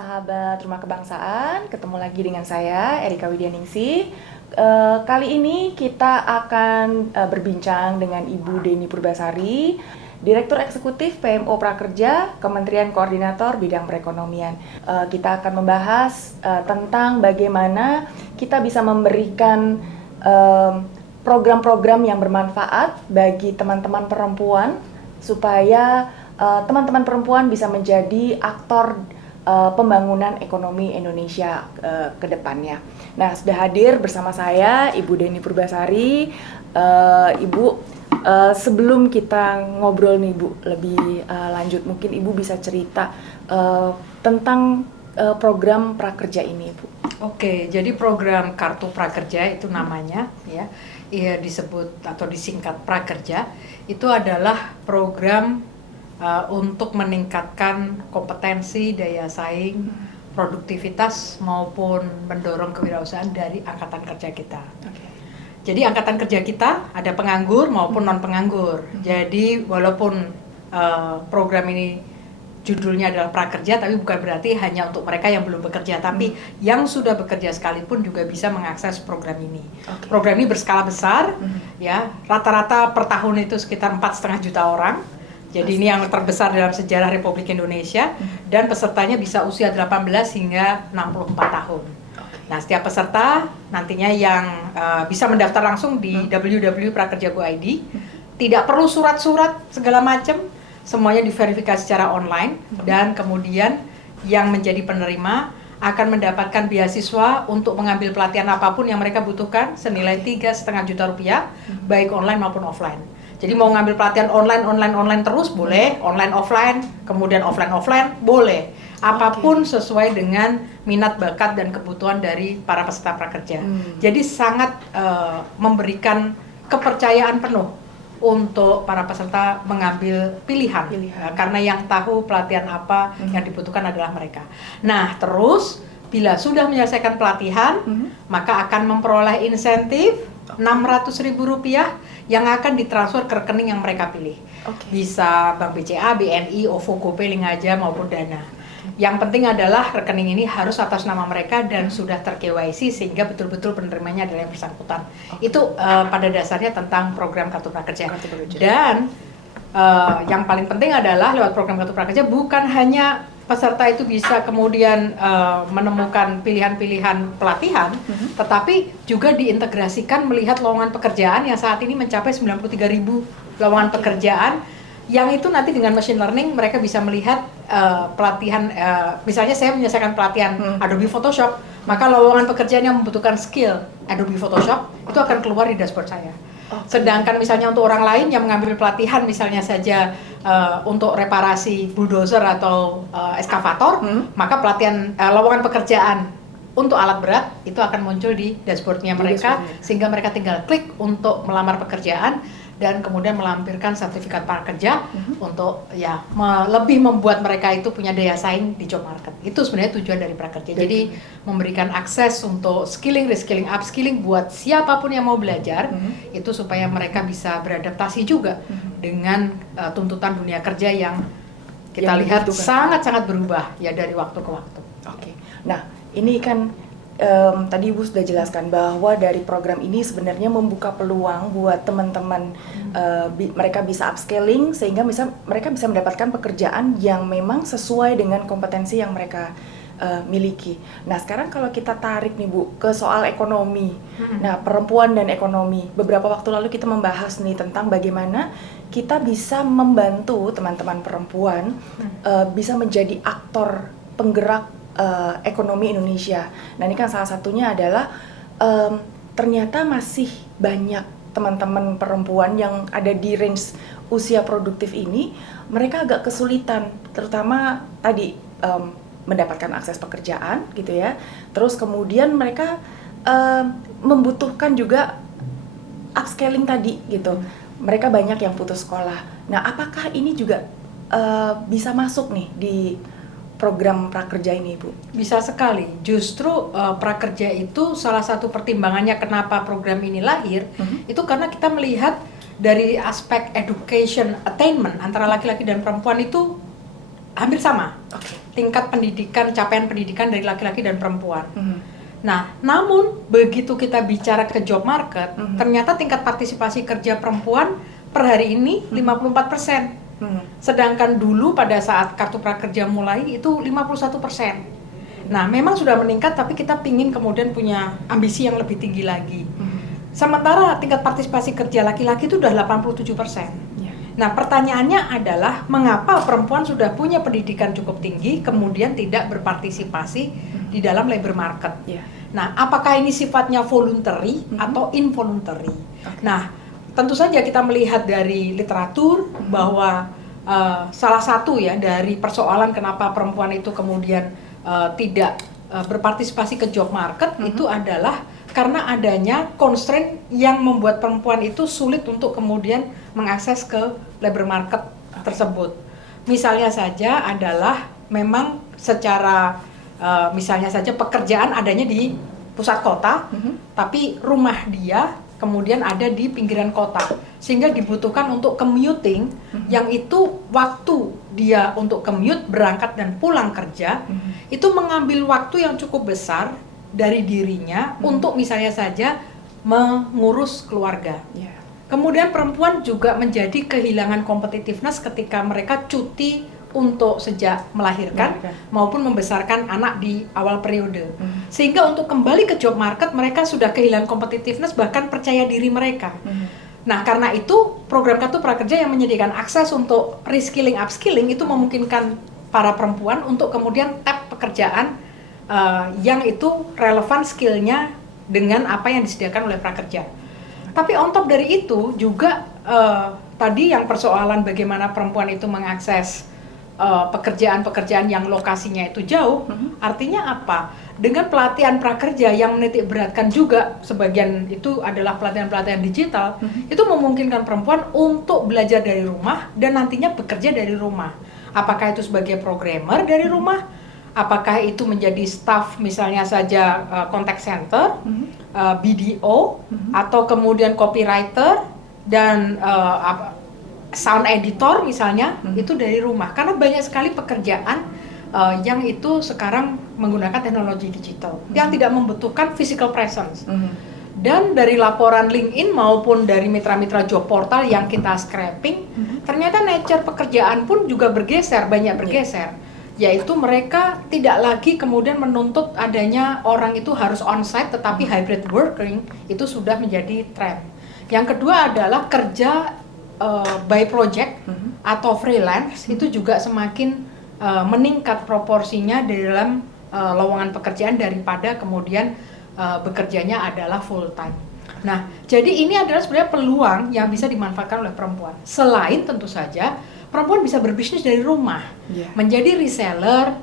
sahabat Rumah Kebangsaan, ketemu lagi dengan saya, Erika Widyaningsih. Kali ini kita akan berbincang dengan Ibu Deni Purbasari, Direktur Eksekutif PMO Prakerja, Kementerian Koordinator Bidang Perekonomian. Kita akan membahas tentang bagaimana kita bisa memberikan program-program yang bermanfaat bagi teman-teman perempuan, supaya teman-teman perempuan bisa menjadi aktor pembangunan ekonomi Indonesia ke depannya. Nah, sudah hadir bersama saya Ibu Deni Purbasari. Ibu, sebelum kita ngobrol nih Bu, lebih lanjut, mungkin Ibu bisa cerita tentang program prakerja ini, Bu. Oke, jadi program Kartu Prakerja itu namanya, ya disebut atau disingkat Prakerja, itu adalah program untuk meningkatkan kompetensi, daya saing, produktivitas maupun mendorong kewirausahaan dari angkatan kerja kita. Okay. Jadi angkatan kerja kita ada penganggur maupun non penganggur. Jadi walaupun program ini judulnya adalah prakerja, tapi bukan berarti hanya untuk mereka yang belum bekerja, tapi yang sudah bekerja sekalipun juga bisa mengakses program ini. Okay. Program ini berskala besar, ya, rata-rata per tahun itu sekitar 4,5 juta orang. Jadi ini yang terbesar dalam sejarah Republik Indonesia, dan pesertanya bisa usia 18 hingga 64 tahun. Nah, setiap peserta nantinya yang bisa mendaftar langsung di www.prakerja.go.id. Tidak perlu surat-surat segala macam, semuanya diverifikasi secara online, dan kemudian yang menjadi penerima akan mendapatkan beasiswa untuk mengambil pelatihan apapun yang mereka butuhkan senilai 3,5 juta rupiah, baik online maupun offline. Jadi mau ngambil pelatihan online terus boleh, online offline, kemudian offline boleh. Apapun sesuai dengan minat bakat dan kebutuhan dari para peserta prakerja. Jadi sangat memberikan kepercayaan penuh untuk para peserta mengambil pilihan. Karena yang tahu pelatihan apa yang dibutuhkan adalah mereka. Nah, terus bila sudah menyelesaikan pelatihan, maka akan memperoleh insentif Rp600.000 yang akan ditransfer ke rekening yang mereka pilih. Bisa Bank BCA, BNI, OVO, GoPay, Linkaja maupun Dana. Yang penting adalah rekening ini harus atas nama mereka dan sudah ter-KYC sehingga betul-betul penerimanya adalah yang bersangkutan. Itu pada dasarnya tentang program Kartu Prakerja. Dan yang paling penting adalah lewat program Kartu Prakerja bukan hanya peserta itu bisa kemudian menemukan pilihan-pilihan pelatihan, tetapi juga diintegrasikan melihat lowongan pekerjaan yang saat ini mencapai 93.000 lowongan pekerjaan, yang itu nanti dengan machine learning mereka bisa melihat pelatihan, misalnya saya menyelesaikan pelatihan Adobe Photoshop, maka lowongan pekerjaan yang membutuhkan skill Adobe Photoshop itu akan keluar di dashboard saya. Sedangkan misalnya untuk orang lain yang mengambil pelatihan misalnya saja untuk reparasi bulldozer atau eskavator, maka pelatihan lowongan pekerjaan untuk alat berat itu akan muncul di dashboardnya mereka, sehingga mereka tinggal klik untuk melamar pekerjaan dan kemudian melampirkan sertifikat prakerja untuk ya lebih membuat mereka itu punya daya saing di job market. Itu sebenarnya tujuan dari prakerja. Jadi memberikan akses untuk skilling, reskilling, upskilling buat siapapun yang mau belajar, itu supaya mereka bisa beradaptasi juga dengan tuntutan dunia kerja yang kita lihat sangat-sangat berubah ya dari waktu ke waktu. Oke. Nah, ini kan tadi Ibu sudah jelaskan bahwa dari program ini sebenarnya membuka peluang buat teman-teman, mereka bisa upscaling sehingga mereka bisa mendapatkan pekerjaan yang memang sesuai dengan kompetensi yang mereka miliki. Nah, sekarang kalau kita tarik nih Bu ke soal ekonomi, nah perempuan dan ekonomi, beberapa waktu lalu kita membahas nih tentang bagaimana kita bisa membantu teman-teman perempuan bisa menjadi aktor penggerak ekonomi Indonesia. Nah, ini kan salah satunya adalah ternyata masih banyak teman-teman perempuan yang ada di range usia produktif ini, mereka agak kesulitan, terutama tadi mendapatkan akses pekerjaan gitu ya. Terus kemudian mereka membutuhkan juga upscaling tadi gitu. Mereka banyak yang putus sekolah. Nah, apakah ini juga bisa masuk nih di program prakerja ini, Bu? Bisa sekali. Justru prakerja itu salah satu pertimbangannya kenapa program ini lahir, itu karena kita melihat dari aspek education attainment antara laki-laki dan perempuan itu hampir sama. Oke. Tingkat pendidikan, capaian pendidikan dari laki-laki dan perempuan. Mhm. Nah, namun begitu kita bicara ke job market, Mhm. ternyata tingkat partisipasi kerja perempuan per hari ini 54%. Sedangkan dulu pada saat kartu prakerja mulai itu 51%. Nah, memang sudah meningkat, tapi kita pingin kemudian punya ambisi yang lebih tinggi lagi. Sementara tingkat partisipasi kerja laki-laki itu udah 87%. Ya. Nah, pertanyaannya adalah mengapa perempuan sudah punya pendidikan cukup tinggi kemudian tidak berpartisipasi di dalam labor market? Ya. Nah, apakah ini sifatnya voluntary atau involuntary? Nah, tentu saja kita melihat dari literatur bahwa salah satu ya dari persoalan kenapa perempuan itu kemudian tidak berpartisipasi ke job market itu adalah karena adanya constraint yang membuat perempuan itu sulit untuk kemudian mengakses ke labor market tersebut. Misalnya saja adalah memang secara misalnya saja pekerjaan adanya di pusat kota, tapi rumah dia kemudian ada di pinggiran kota, sehingga dibutuhkan untuk commuting yang itu waktu dia untuk commute, berangkat dan pulang kerja itu mengambil waktu yang cukup besar dari dirinya untuk misalnya saja mengurus keluarga. Ya. Kemudian perempuan juga menjadi kehilangan competitiveness ketika mereka cuti untuk sejak melahirkan maupun membesarkan anak di awal periode. Sehingga untuk kembali ke job market mereka sudah kehilangan competitiveness, bahkan percaya diri mereka. Nah, karena itu program Kartu Prakerja yang menyediakan akses untuk reskilling, upskilling itu memungkinkan para perempuan untuk kemudian tap pekerjaan yang itu relevan skillnya dengan apa yang disediakan oleh prakerja. Tapi on top dari itu juga tadi yang persoalan bagaimana perempuan itu mengakses pekerjaan-pekerjaan yang lokasinya itu jauh, artinya apa? Dengan pelatihan prakerja yang menitik beratkan juga, sebagian itu adalah pelatihan-pelatihan digital, itu memungkinkan perempuan untuk belajar dari rumah dan nantinya bekerja dari rumah. Apakah itu sebagai programmer dari rumah, apakah itu menjadi staff misalnya saja contact center, BDO, atau kemudian copywriter dan sound editor misalnya, itu dari rumah. Karena banyak sekali pekerjaan yang itu sekarang menggunakan teknologi digital yang tidak membutuhkan physical presence. Dan dari laporan LinkedIn maupun dari mitra-mitra job portal yang kita scraping, ternyata nature pekerjaan pun juga bergeser, banyak bergeser. Yaitu mereka tidak lagi kemudian menuntut adanya orang itu harus on-site, tetapi hybrid working itu sudah menjadi tren. Yang kedua adalah kerja by project atau freelance itu juga semakin meningkat proporsinya di dalam lowongan pekerjaan daripada kemudian bekerjanya adalah full time. Nah, jadi ini adalah sebenarnya peluang yang bisa dimanfaatkan oleh perempuan. Selain tentu saja perempuan bisa berbisnis dari rumah, menjadi reseller,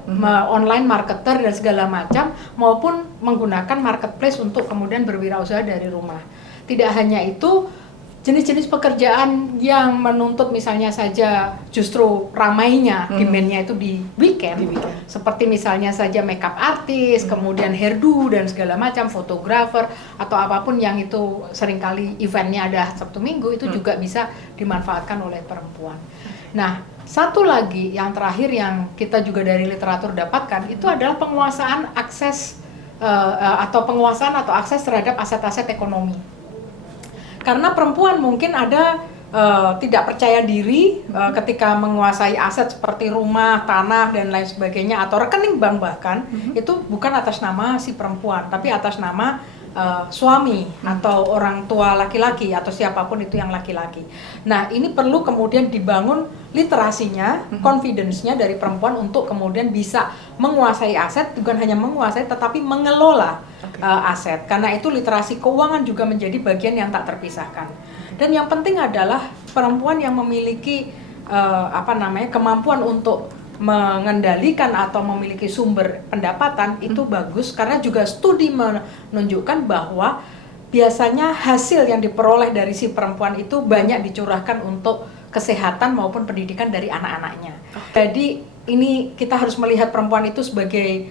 online marketer dan segala macam, maupun menggunakan marketplace untuk kemudian berwirausaha dari rumah. Tidak hanya itu, jenis-jenis pekerjaan yang menuntut misalnya saja justru ramainya demand-nya itu di weekend, seperti misalnya saja makeup artist, kemudian hairdo dan segala macam, fotografer atau apapun yang itu seringkali eventnya ada Sabtu Minggu, itu juga bisa dimanfaatkan oleh perempuan. Nah, satu lagi yang terakhir yang kita juga dari literatur dapatkan itu adalah penguasaan akses atau akses terhadap aset-aset ekonomi. Karena perempuan mungkin ada tidak percaya diri ketika menguasai aset seperti rumah, tanah dan lain sebagainya atau rekening bank bahkan itu bukan atas nama si perempuan tapi atas nama suami atau orang tua laki-laki atau siapapun itu yang laki-laki. Nah, ini perlu kemudian dibangun literasinya, confidence-nya dari perempuan untuk kemudian bisa menguasai aset, bukan hanya menguasai tetapi mengelola aset. Karena itu literasi keuangan juga menjadi bagian yang tak terpisahkan. Dan yang penting adalah perempuan yang memiliki kemampuan untuk mengendalikan atau memiliki sumber pendapatan itu bagus, karena juga studi menunjukkan bahwa biasanya hasil yang diperoleh dari si perempuan itu banyak dicurahkan untuk kesehatan maupun pendidikan dari anak-anaknya. Jadi ini kita harus melihat perempuan itu sebagai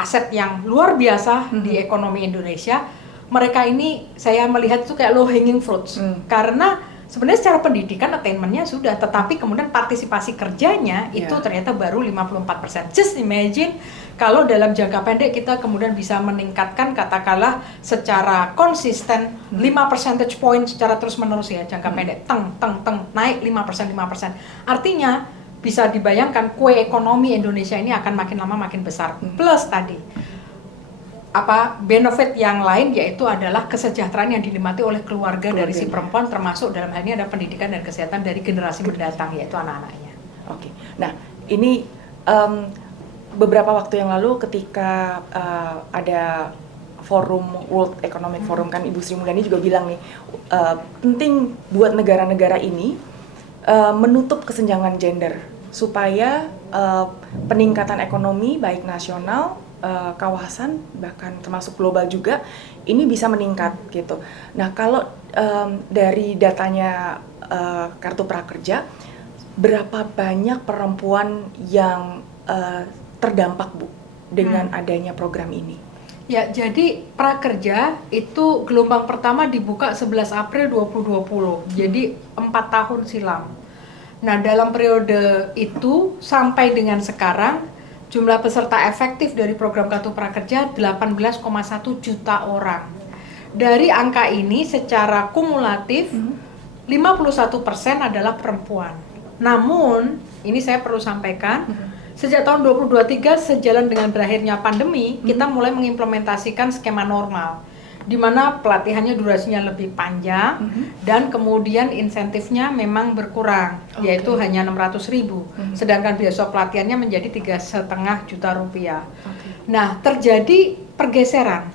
aset yang luar biasa di ekonomi Indonesia. Mereka ini saya melihat itu kayak low hanging fruits, karena sebenarnya secara pendidikan attainment-nya sudah, tetapi kemudian partisipasi kerjanya itu ternyata baru 54%. Just imagine kalau dalam jangka pendek kita kemudian bisa meningkatkan katakanlah secara konsisten 5 percentage point secara terus-menerus ya, jangka pendek naik 5%. Artinya bisa dibayangkan kue ekonomi Indonesia ini akan makin lama makin besar. Plus tadi benefit yang lain yaitu adalah kesejahteraan yang dinikmati oleh keluarga dari si perempuan, termasuk dalam hal ini ada pendidikan dan kesehatan dari generasi mendatang yaitu anak-anaknya. Oke. Nah, ini beberapa waktu yang lalu ketika ada forum World Economic Forum kan Ibu Sri Mulyani juga bilang nih penting buat negara-negara ini menutup kesenjangan gender supaya peningkatan ekonomi baik nasional, kawasan bahkan termasuk global juga ini bisa meningkat gitu. Nah kalau dari datanya Kartu Prakerja, berapa banyak perempuan yang terdampak Bu dengan adanya program ini? Ya, jadi prakerja itu gelombang pertama dibuka 11 April 2020, jadi 4 tahun silam. Nah dalam periode itu sampai dengan sekarang jumlah peserta efektif dari program Kartu Prakerja 18,1 juta orang. Dari angka ini secara kumulatif 51% adalah perempuan. Namun, ini saya perlu sampaikan, sejak tahun 2023 sejalan dengan berakhirnya pandemi, kita mulai mengimplementasikan skema normal, di mana pelatihannya durasinya lebih panjang dan kemudian insentifnya memang berkurang, yaitu hanya 600.000, sedangkan biaya pelatihannya menjadi 3,5 juta rupiah. Nah, terjadi pergeseran.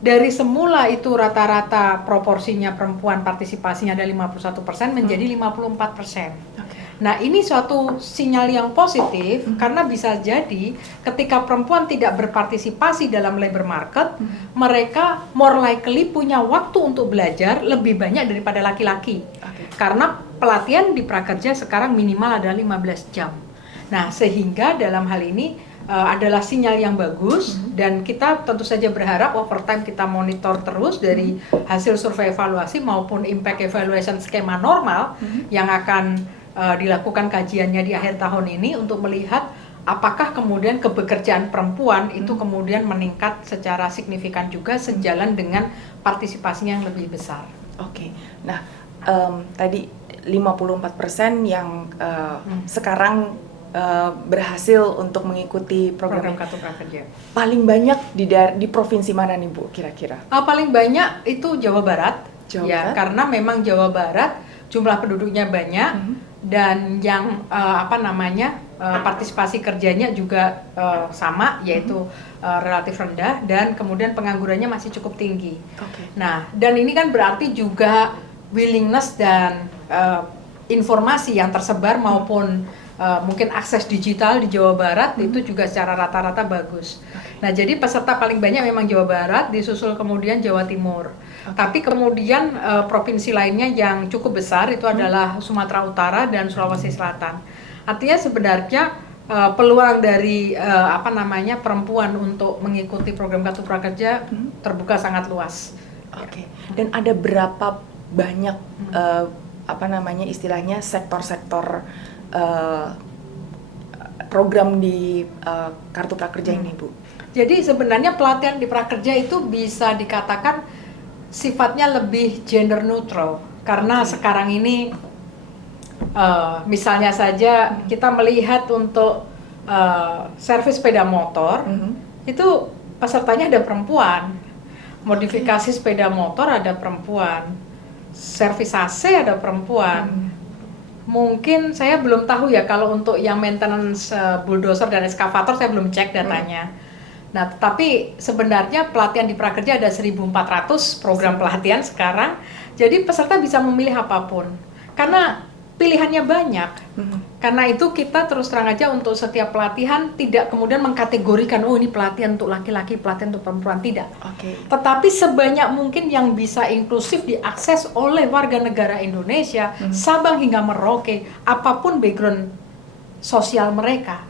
Dari semula itu rata-rata proporsinya perempuan partisipasinya ada 51% menjadi 54%. Nah ini suatu sinyal yang positif karena bisa jadi ketika perempuan tidak berpartisipasi dalam labor market, mereka more likely punya waktu untuk belajar lebih banyak daripada laki-laki. Karena pelatihan di prakerja sekarang minimal adalah 15 jam. Nah sehingga dalam hal ini adalah sinyal yang bagus dan kita tentu saja berharap overtime kita monitor terus dari hasil survei evaluasi maupun impact evaluation skema normal yang akan dilakukan kajiannya di akhir tahun ini untuk melihat apakah kemudian kebekerjaan perempuan itu kemudian meningkat secara signifikan juga sejalan dengan partisipasinya yang lebih besar. Oke. Nah, tadi 54% yang sekarang berhasil untuk mengikuti program Kartu Prakerja. Paling banyak di provinsi mana nih Bu kira-kira? Paling banyak itu Jawa Barat. Jawa ya, Barat? Karena memang Jawa Barat jumlah penduduknya banyak dan yang partisipasi kerjanya juga sama, yaitu relatif rendah dan kemudian penganggurannya masih cukup tinggi. Nah, dan ini kan berarti juga willingness dan informasi yang tersebar maupun mungkin akses digital di Jawa Barat itu juga secara rata-rata bagus. Nah, jadi peserta paling banyak memang Jawa Barat, disusul kemudian Jawa Timur. Tapi kemudian provinsi lainnya yang cukup besar itu adalah Sumatera Utara dan Sulawesi Selatan. Artinya sebenarnya peluang dari perempuan untuk mengikuti program Kartu Prakerja terbuka sangat luas. Oke. Dan ada berapa banyak istilahnya sektor-sektor program di Kartu Prakerja ini, Bu? Jadi sebenarnya pelatihan di prakerja itu bisa dikatakan sifatnya lebih gender neutral karena sekarang ini misalnya saja kita melihat untuk servis sepeda motor itu pesertanya ada perempuan, modifikasi sepeda motor ada perempuan, servis AC ada perempuan. Mungkin saya belum tahu ya kalau untuk yang maintenance bulldozer dan eskavator saya belum cek datanya. Nah, tapi sebenarnya pelatihan di prakerja ada 1.400 program pelatihan sekarang. Jadi peserta bisa memilih apapun. Karena pilihannya banyak. Karena itu kita terus terang aja untuk setiap pelatihan tidak kemudian mengkategorikan ini pelatihan untuk laki-laki, pelatihan untuk perempuan, tidak. Tetapi sebanyak mungkin yang bisa inklusif diakses oleh warga negara Indonesia, Sabang hingga Merauke, apapun background sosial mereka.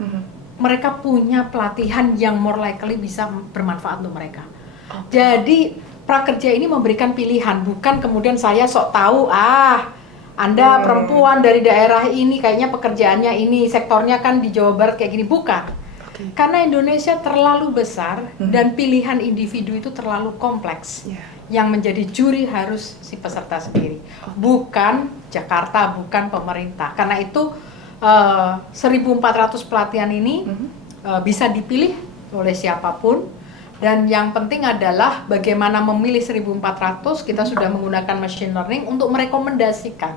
Mereka punya pelatihan yang more likely bisa bermanfaat untuk mereka. Jadi prakerja ini memberikan pilihan, bukan kemudian saya sok tahu Anda perempuan dari daerah ini, kayaknya pekerjaannya ini, sektornya kan di Jawa Barat kayak gini. Bukan. Karena Indonesia terlalu besar dan pilihan individu itu terlalu kompleks. Yang menjadi juri harus si peserta sendiri, bukan Jakarta, bukan pemerintah. Karena itu 1.400 pelatihan ini bisa dipilih oleh siapapun. Dan yang penting adalah bagaimana memilih 1.400, kita sudah menggunakan machine learning untuk merekomendasikan.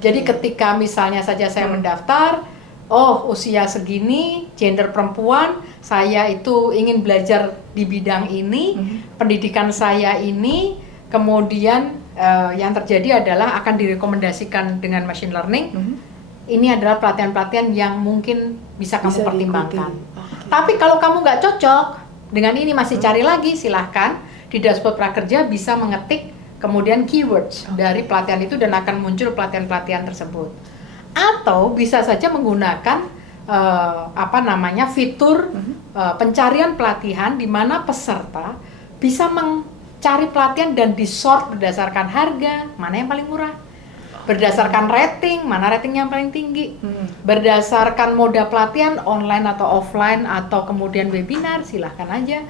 Jadi ketika misalnya saja saya mendaftar, oh usia segini, gender perempuan, saya itu ingin belajar di bidang ini, pendidikan saya ini, kemudian yang terjadi adalah akan direkomendasikan dengan machine learning. Ini adalah pelatihan-pelatihan yang mungkin bisa kamu pertimbangkan. Tapi kalau kamu nggak cocok dengan ini, masih cari lagi, silahkan di dashboard prakerja bisa mengetik kemudian keywords dari pelatihan itu dan akan muncul pelatihan-pelatihan tersebut. Atau bisa saja menggunakan fitur pencarian pelatihan di mana peserta bisa mencari pelatihan dan disort berdasarkan harga, mana yang paling murah. Berdasarkan rating, mana rating yang paling tinggi. Berdasarkan moda pelatihan, online atau offline atau kemudian webinar, silahkan aja.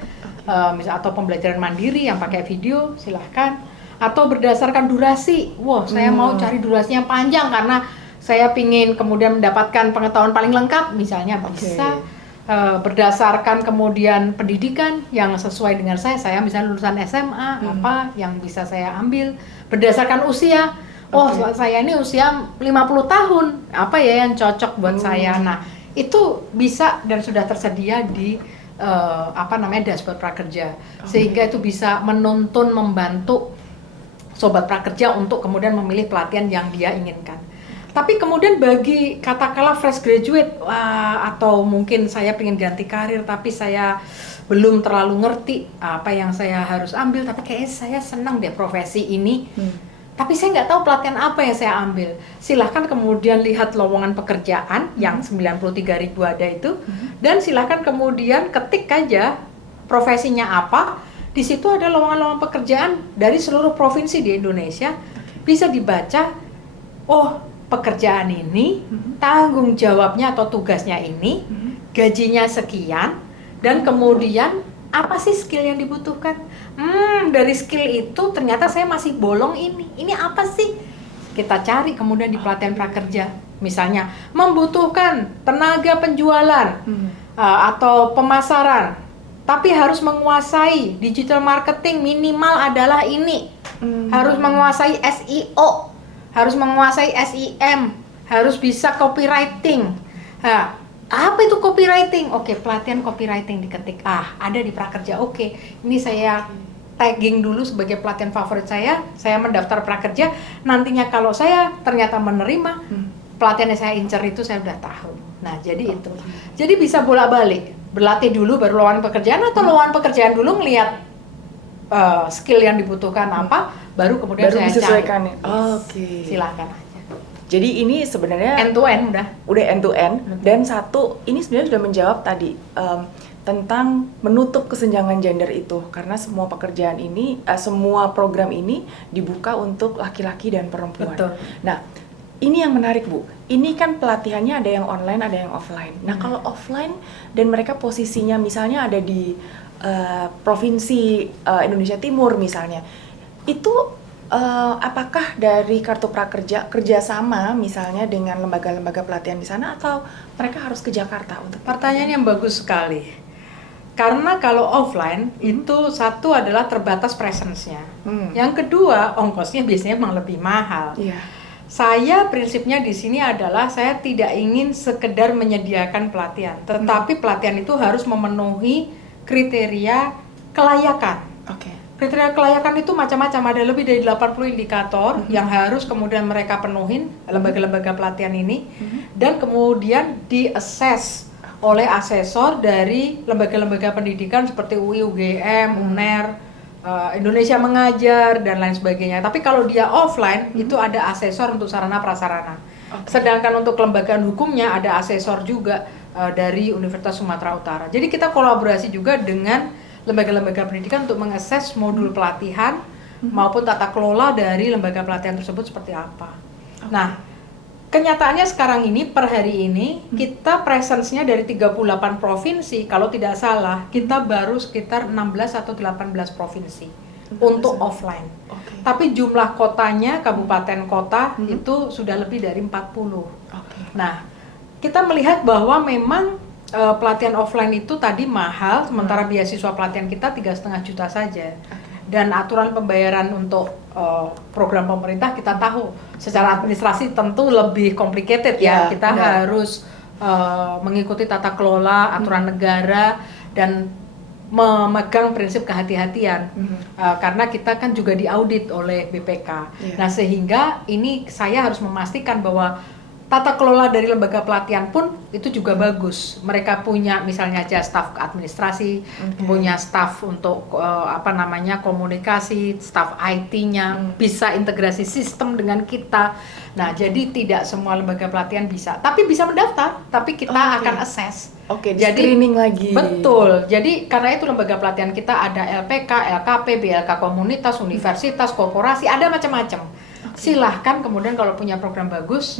Atau pembelajaran mandiri yang pakai video, silahkan. Atau berdasarkan durasi, saya mau cari durasinya panjang karena saya pingin kemudian mendapatkan pengetahuan paling lengkap, misalnya bisa. Berdasarkan kemudian pendidikan yang sesuai dengan saya misalnya lulusan SMA, apa yang bisa saya ambil. Berdasarkan usia, saya ini usia 50 tahun, apa ya yang cocok buat saya. Nah, itu bisa dan sudah tersedia di dashboard prakerja. Sehingga itu bisa menuntun, membantu sobat prakerja untuk kemudian memilih pelatihan yang dia inginkan. Tapi kemudian bagi katakanlah fresh graduate, atau mungkin saya pengen ganti karir tapi saya belum terlalu ngerti apa yang saya harus ambil, tapi kayaknya saya senang deh profesi ini. Tapi saya nggak tahu pelatihan apa yang saya ambil. Silahkan kemudian lihat lowongan pekerjaan yang 93.000 ada itu, dan silahkan kemudian ketik aja profesinya apa. Di situ ada lowongan-lowongan pekerjaan dari seluruh provinsi di Indonesia. Bisa dibaca, pekerjaan ini, tanggung jawabnya atau tugasnya ini, gajinya sekian, dan kemudian apa sih skill yang dibutuhkan? Dari skill itu ternyata saya masih bolong ini. Ini apa sih? Kita cari kemudian di pelatihan prakerja. Misalnya membutuhkan tenaga penjualan atau pemasaran, tapi harus menguasai digital marketing, minimal adalah ini. Harus menguasai SEO, harus menguasai SEM, harus bisa copywriting. Apa itu copywriting? Pelatihan copywriting diketik. Ada di prakerja. Ini saya tagging dulu sebagai pelatihan favorit saya mendaftar prakerja. Nantinya kalau saya ternyata menerima pelatihan yang saya incer itu, saya udah tahu. Nah, jadi itu. Jadi bisa bolak-balik. Berlatih dulu baru lowongan pekerjaan, atau lowongan pekerjaan dulu ngelihat skill yang dibutuhkan apa, baru kemudian saya disesuaikan. Silakan aja. Jadi ini sebenarnya end to end udah end to end. Dan satu, ini sebenarnya sudah menjawab tadi tentang menutup kesenjangan gender itu, karena semua pekerjaan ini, semua program ini dibuka untuk laki-laki dan perempuan. Betul. Nah, ini yang menarik, Bu. Ini kan pelatihannya ada yang online, ada yang offline. Nah, kalau offline dan mereka posisinya misalnya ada di provinsi Indonesia Timur misalnya, itu apakah dari Kartu Prakerja kerjasama misalnya dengan lembaga-lembaga pelatihan di sana, atau mereka harus ke Jakarta untuk? Pertanyaan yang bagus sekali. Karena kalau offline itu satu adalah terbatas presence-nya. Yang kedua, ongkosnya biasanya memang lebih mahal. Saya prinsipnya di sini adalah saya tidak ingin sekedar menyediakan pelatihan, tetapi pelatihan itu harus memenuhi kriteria kelayakan. Kriteria kelayakan itu macam-macam, ada lebih dari 80 indikator yang harus kemudian mereka penuhin, lembaga-lembaga pelatihan ini, dan kemudian di-assess oleh asesor dari lembaga-lembaga pendidikan seperti UI, UGM, UNER, Indonesia Mengajar, dan lain sebagainya. Tapi kalau dia offline, itu ada asesor untuk sarana prasarana. Sedangkan untuk kelembagaan hukumnya ada asesor juga dari Universitas Sumatera Utara. Jadi kita kolaborasi juga dengan lembaga-lembaga pendidikan untuk mengakses modul pelatihan maupun tata kelola dari lembaga pelatihan tersebut seperti apa. Nah, kenyataannya sekarang ini per hari ini kita presence-nya dari 38 provinsi, kalau tidak salah kita baru sekitar 16 atau 18 provinsi untuk offline. Tapi jumlah kotanya, kabupaten kota itu sudah lebih dari 40. Nah, kita melihat bahwa memang pelatihan offline itu tadi mahal, sementara beasiswa pelatihan kita 3,5 juta saja. Dan aturan pembayaran untuk program pemerintah kita tahu secara administrasi tentu lebih complicated ya. Kita harus mengikuti tata kelola, aturan negara, dan memegang prinsip kehati-hatian karena kita kan juga diaudit oleh BPK. Nah, sehingga ini saya harus memastikan bahwa tata kelola dari lembaga pelatihan pun itu juga bagus. Mereka punya misalnya aja staf administrasi, punya staf untuk komunikasi, staf IT-nya, bisa integrasi sistem dengan kita. Nah, jadi tidak semua lembaga pelatihan bisa, tapi bisa mendaftar, tapi kita akan assess. Jadi screening lagi. Betul. Jadi karena itu lembaga pelatihan kita ada LPK, LKP, BLK komunitas, universitas, korporasi, ada macam-macam. Silahkan kemudian kalau punya program bagus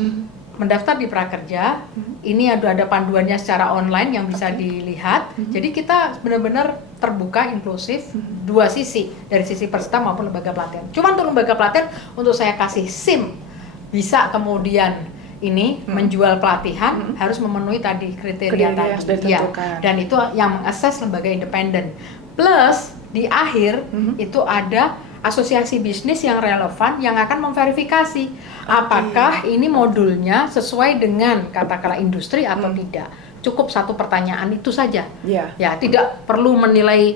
mendaftar di Prakerja. Ini ada panduannya secara online yang bisa dilihat. Jadi kita benar-benar terbuka, inklusif, dua sisi, dari sisi peserta maupun lembaga pelatihan. Cuma untuk lembaga pelatihan, untuk saya kasih SIM, bisa kemudian ini menjual pelatihan harus memenuhi tadi kriteria tadi. Ya, dan itu yang mengakses lembaga independen. Plus di akhir itu ada asosiasi bisnis yang relevan yang akan memverifikasi apakah ini modulnya sesuai dengan katakanlah industri atau tidak. Cukup satu pertanyaan itu saja. Ya, tidak perlu menilai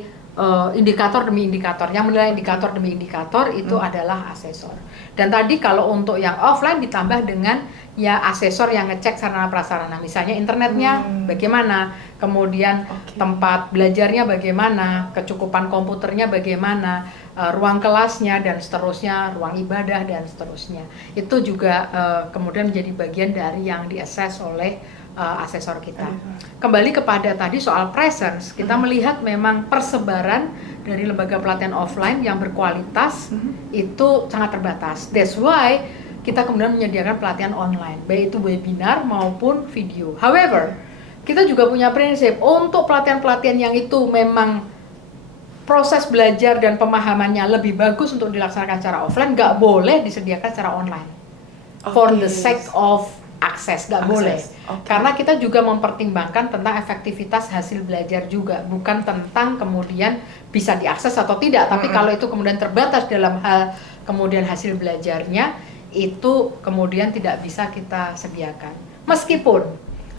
indikator demi indikator. Yang menilai indikator demi indikator itu adalah asesor. Dan tadi kalau untuk yang offline ditambah dengan ya asesor yang ngecek sarana prasarana, misalnya internetnya bagaimana, kemudian tempat belajarnya bagaimana, kecukupan komputernya bagaimana, ruang kelasnya dan seterusnya, ruang ibadah dan seterusnya. Itu juga kemudian menjadi bagian dari yang diakses oleh asesor kita. Kembali kepada tadi soal presence, kita melihat memang persebaran dari lembaga pelatihan offline yang berkualitas itu sangat terbatas. That's why kita kemudian menyediakan pelatihan online, baik itu webinar maupun video. However, kita juga punya prinsip untuk pelatihan-pelatihan yang itu memang proses belajar dan pemahamannya lebih bagus untuk dilaksanakan secara offline, nggak boleh disediakan secara online. For the sake of akses, nggak boleh. Karena kita juga mempertimbangkan tentang efektivitas hasil belajar juga, bukan tentang kemudian bisa diakses atau tidak, tapi kalau itu kemudian terbatas dalam hal kemudian hasil belajarnya, itu kemudian tidak bisa kita sediakan. Meskipun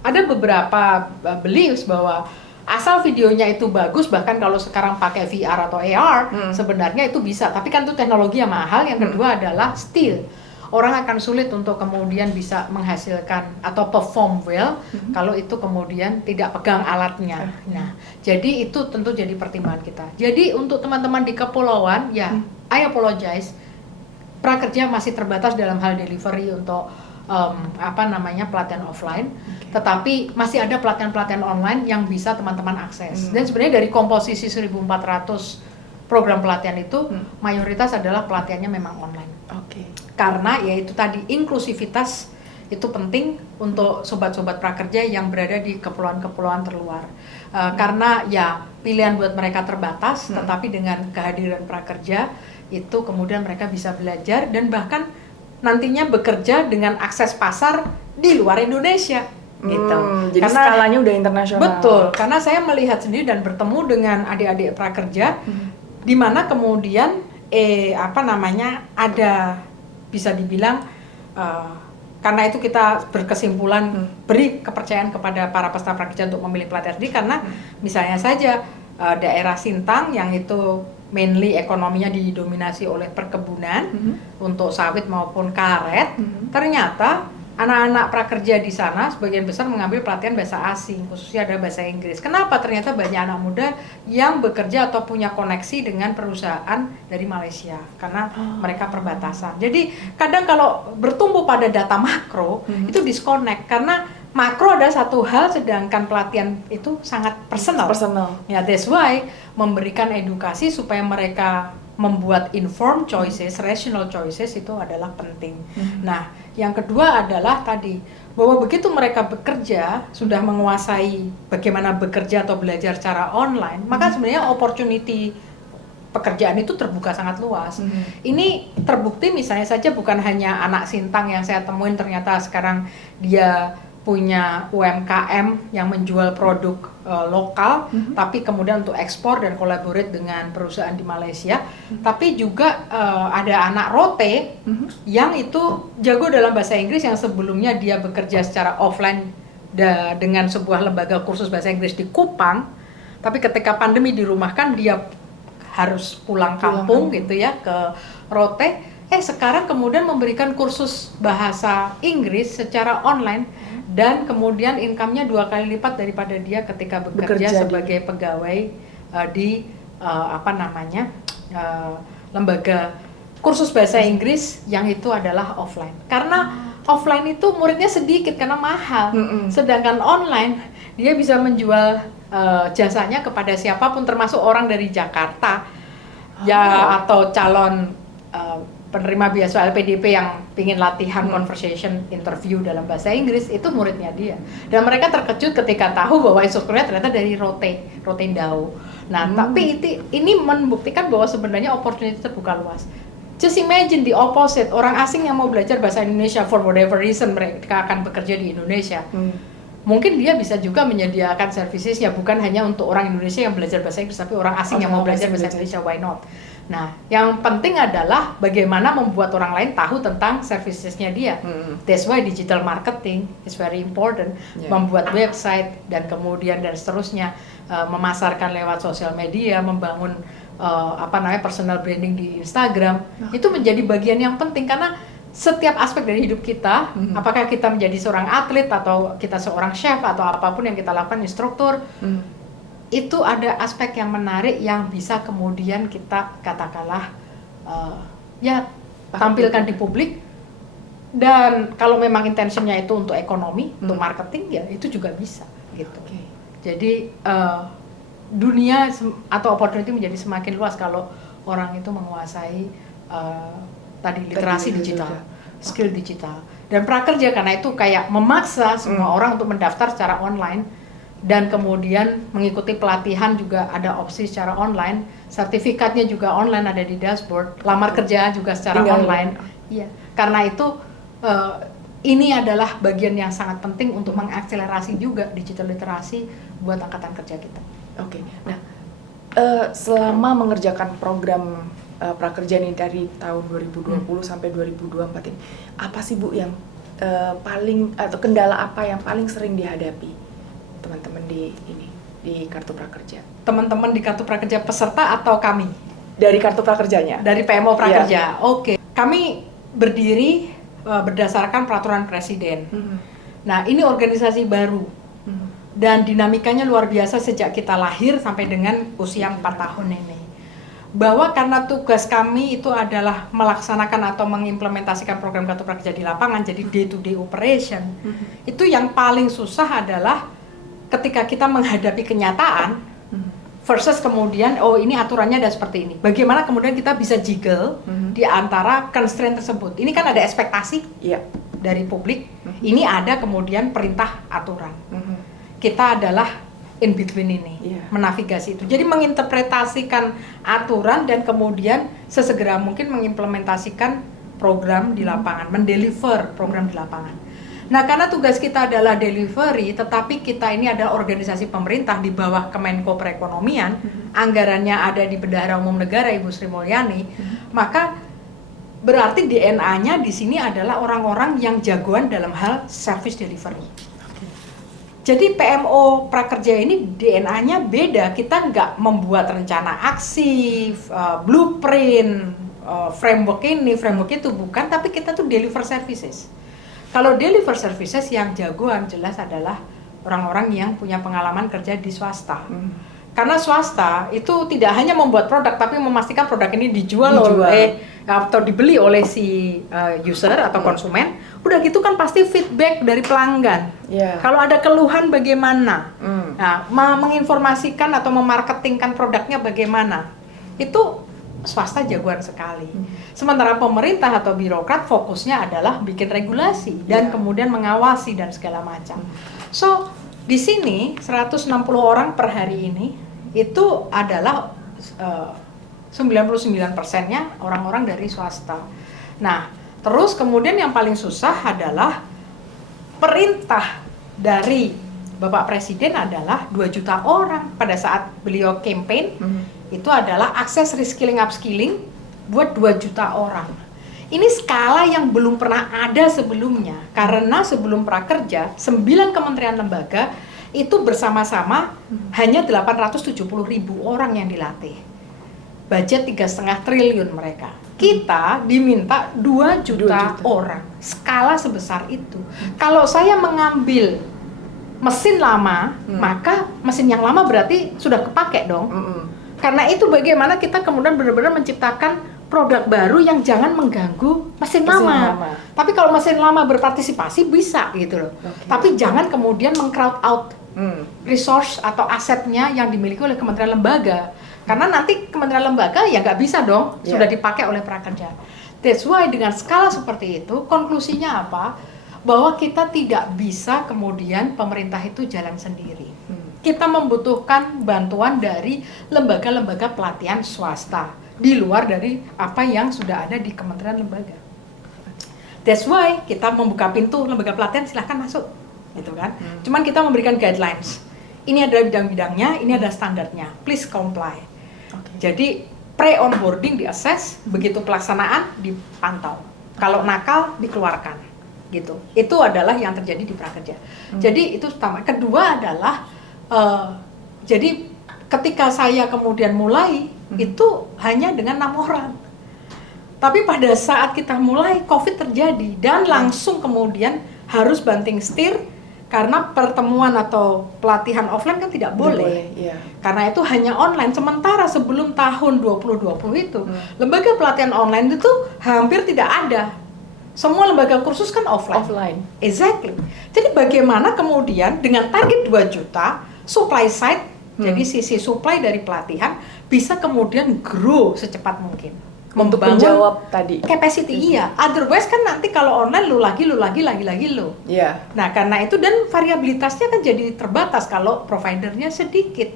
ada beberapa beliefs bahwa asal videonya itu bagus, bahkan kalau sekarang pakai VR atau AR, sebenarnya itu bisa, tapi kan itu teknologi yang mahal. Yang kedua adalah still orang akan sulit untuk kemudian bisa menghasilkan atau perform well kalau itu kemudian tidak pegang alatnya. Nah, jadi itu tentu jadi pertimbangan kita. Jadi untuk teman-teman di kepulauan, ya, I apologize, Prakerja masih terbatas dalam hal delivery untuk pelatihan offline, tetapi masih ada pelatihan-pelatihan online yang bisa teman-teman akses. Dan sebenarnya dari komposisi 1.400 program pelatihan itu mayoritas adalah pelatihannya memang online. Karena yaitu tadi inklusivitas itu penting untuk sobat-sobat prakerja yang berada di kepulauan-kepulauan terluar. Karena ya pilihan buat mereka terbatas, tetapi dengan kehadiran prakerja itu kemudian mereka bisa belajar dan bahkan nantinya bekerja dengan akses pasar di luar Indonesia. Gitu. Jadi karena skalanya udah internasional. Betul, karena saya melihat sendiri dan bertemu dengan adik-adik prakerja di mana kemudian ada bisa dibilang karena itu kita berkesimpulan beri kepercayaan kepada para peserta prakerja untuk memilih pelatihan sendiri karena misalnya saja daerah Sintang yang itu mainly ekonominya didominasi oleh perkebunan untuk sawit maupun karet, ternyata anak-anak prakerja di sana sebagian besar mengambil pelatihan bahasa asing, khususnya ada bahasa Inggris. Kenapa? Ternyata banyak anak muda yang bekerja atau punya koneksi dengan perusahaan dari Malaysia karena mereka perbatasan. Jadi kadang kalau bertumbuh pada data makro itu disconnect karena makro ada satu hal sedangkan pelatihan itu sangat personal. Ya, that's why memberikan edukasi supaya mereka membuat informed choices, rational choices itu adalah penting. Nah, yang kedua adalah tadi bahwa begitu mereka bekerja sudah menguasai bagaimana bekerja atau belajar secara online, maka sebenarnya opportunity pekerjaan itu terbuka sangat luas. Ini terbukti misalnya saja bukan hanya anak Sintang yang saya temuin ternyata sekarang dia punya UMKM yang menjual produk lokal, tapi kemudian untuk ekspor dan collaborate dengan perusahaan di Malaysia. Tapi juga ada anak Rote yang itu jago dalam bahasa Inggris yang sebelumnya dia bekerja secara offline dengan sebuah lembaga kursus bahasa Inggris di Kupang, tapi ketika pandemi dirumahkan dia harus pulang kampung gitu ya ke Rote. Sekarang kemudian memberikan kursus bahasa Inggris secara online dan kemudian income-nya 2 kali lipat daripada dia ketika bekerja sebagai pegawai di lembaga kursus bahasa Inggris yang itu adalah offline. Karena offline itu muridnya sedikit karena mahal. Sedangkan online dia bisa menjual jasanya kepada siapapun termasuk orang dari Jakarta atau calon penerima beasiswa LPDP yang ingin latihan conversation interview dalam bahasa Inggris, itu muridnya dia. Dan mereka terkejut ketika tahu bahwa instrukturnya ternyata dari Rotendao. Nah, tapi ini membuktikan bahwa sebenarnya opportunity terbuka luas. Just imagine the opposite, orang asing yang mau belajar bahasa Indonesia for whatever reason mereka akan bekerja di Indonesia. Mungkin dia bisa juga menyediakan servicesnya bukan hanya untuk orang Indonesia yang belajar bahasa Inggris, tapi orang asing yang mau belajar bahasa Indonesia, why not? Nah, yang penting adalah bagaimana membuat orang lain tahu tentang servicesnya dia. That's why digital marketing is very important. Membuat website dan kemudian dan seterusnya, memasarkan lewat sosial media, membangun personal branding di Instagram, itu menjadi bagian yang penting karena setiap aspek dari hidup kita, apakah kita menjadi seorang atlet atau kita seorang chef atau apapun yang kita lakukan, instruktur, itu ada aspek yang menarik yang bisa kemudian kita katakanlah tampilkan di publik. Dan kalau memang intentionnya itu untuk ekonomi, untuk marketing, ya itu juga bisa gitu. Jadi dunia atau opportunity menjadi semakin luas kalau orang itu menguasai literasi digital, skill digital. Dan prakerja karena itu kayak memaksa semua orang untuk mendaftar secara online dan kemudian mengikuti pelatihan juga ada opsi secara online, sertifikatnya juga online ada di dashboard, lamar kerja juga secara online. Iya. Karena itu ini adalah bagian yang sangat penting untuk mengakselerasi juga digital literasi buat angkatan kerja kita. Nah, selama mengerjakan program prakerja ini dari tahun 2020 sampai 2024 ini, apa sih Bu yang kendala apa yang paling sering dihadapi teman-teman di Kartu Prakerja? Teman-teman di Kartu Prakerja peserta atau kami? Dari Kartu Prakerjanya. Dari PMO Prakerja. Kami berdiri berdasarkan peraturan presiden. Nah, ini organisasi baru. Dan dinamikanya luar biasa sejak kita lahir sampai dengan usia 4 tahun ini. Bahwa karena tugas kami itu adalah melaksanakan atau mengimplementasikan program Kartu Prakerja di lapangan, jadi day to day operation. Itu yang paling susah adalah ketika kita menghadapi kenyataan versus kemudian ini aturannya ada seperti ini. Bagaimana kemudian kita bisa jiggle di antara constraint tersebut. Ini kan ada ekspektasi dari publik. Ini ada kemudian perintah aturan. Kita adalah in between ini, menavigasi itu. Jadi menginterpretasikan aturan dan kemudian sesegera mungkin mengimplementasikan program di lapangan, mendeliver program di lapangan. Nah, karena tugas kita adalah delivery, tetapi kita ini adalah organisasi pemerintah di bawah Kemenko Perekonomian, anggarannya ada di Bendahara Umum Negara Ibu Sri Mulyani, maka berarti DNA-nya di sini adalah orang-orang yang jagoan dalam hal service delivery. Jadi PMO Prakerja ini DNA-nya beda, kita nggak membuat rencana aksi, blueprint, framework ini, framework itu, bukan, tapi kita tuh deliver services. Kalau deliver services yang jagoan jelas adalah orang-orang yang punya pengalaman kerja di swasta. Karena swasta itu tidak hanya membuat produk, tapi memastikan produk ini dijual oleh atau dibeli oleh si user atau konsumen. Udah gitu kan pasti feedback dari pelanggan. Kalau ada keluhan bagaimana? Nah, menginformasikan atau memarketingkan produknya bagaimana? Itu swasta jagoan sekali. Sementara pemerintah atau birokrat fokusnya adalah bikin regulasi dan kemudian mengawasi dan segala macam. So, di sini 160 orang per hari ini itu adalah 99%-nya orang-orang dari swasta. Nah, terus kemudian yang paling susah adalah perintah dari Bapak Presiden adalah 2 juta orang pada saat beliau campaign. Itu adalah akses reskilling upskilling buat 2 juta orang. Ini skala yang belum pernah ada sebelumnya, karena sebelum prakerja 9 kementerian lembaga itu bersama-sama hanya 870.000 orang yang dilatih. Budget 3,5 triliun mereka. Kita diminta 2 juta orang. Skala sebesar itu. Kalau saya mengambil mesin lama, maka mesin yang lama berarti sudah kepake dong. Karena itu bagaimana kita kemudian benar-benar menciptakan produk baru yang jangan mengganggu mesin lama. Tapi kalau mesin lama berpartisipasi bisa gitu loh. Tapi jangan kemudian meng-crowd out resource atau asetnya yang dimiliki oleh kementerian lembaga. Karena nanti kementerian lembaga ya nggak bisa dong, sudah dipakai oleh prakerja. That's why dengan skala seperti itu, konklusinya apa? Bahwa kita tidak bisa kemudian pemerintah itu jalan sendiri. Kita membutuhkan bantuan dari lembaga-lembaga pelatihan swasta di luar dari apa yang sudah ada di kementerian lembaga. That's why kita membuka pintu lembaga pelatihan, silahkan masuk, gitu kan? Cuman kita memberikan guidelines. Ini adalah bidang-bidangnya, ini adalah standarnya. Please comply. Jadi pre-onboarding di-assess, begitu pelaksanaan dipantau. Kalau nakal dikeluarkan, gitu. Itu adalah yang terjadi di prakerja. Jadi itu pertama. Kedua adalah jadi ketika saya kemudian mulai itu hanya dengan 6 orang. Tapi pada saat kita mulai COVID terjadi dan langsung kemudian harus banting setir karena pertemuan atau pelatihan offline kan tidak boleh. Karena itu hanya online. Sementara sebelum tahun 2020 itu lembaga pelatihan online itu hampir tidak ada. Semua lembaga kursus kan offline. Exactly. Jadi bagaimana kemudian dengan target 2 juta supply side, jadi sisi supply dari pelatihan bisa kemudian grow secepat mungkin. Untuk menjawab tadi capacity, iya. Otherwise kan nanti kalau online lu lagi lu. Nah karena itu dan variabilitasnya kan jadi terbatas kalau providernya sedikit.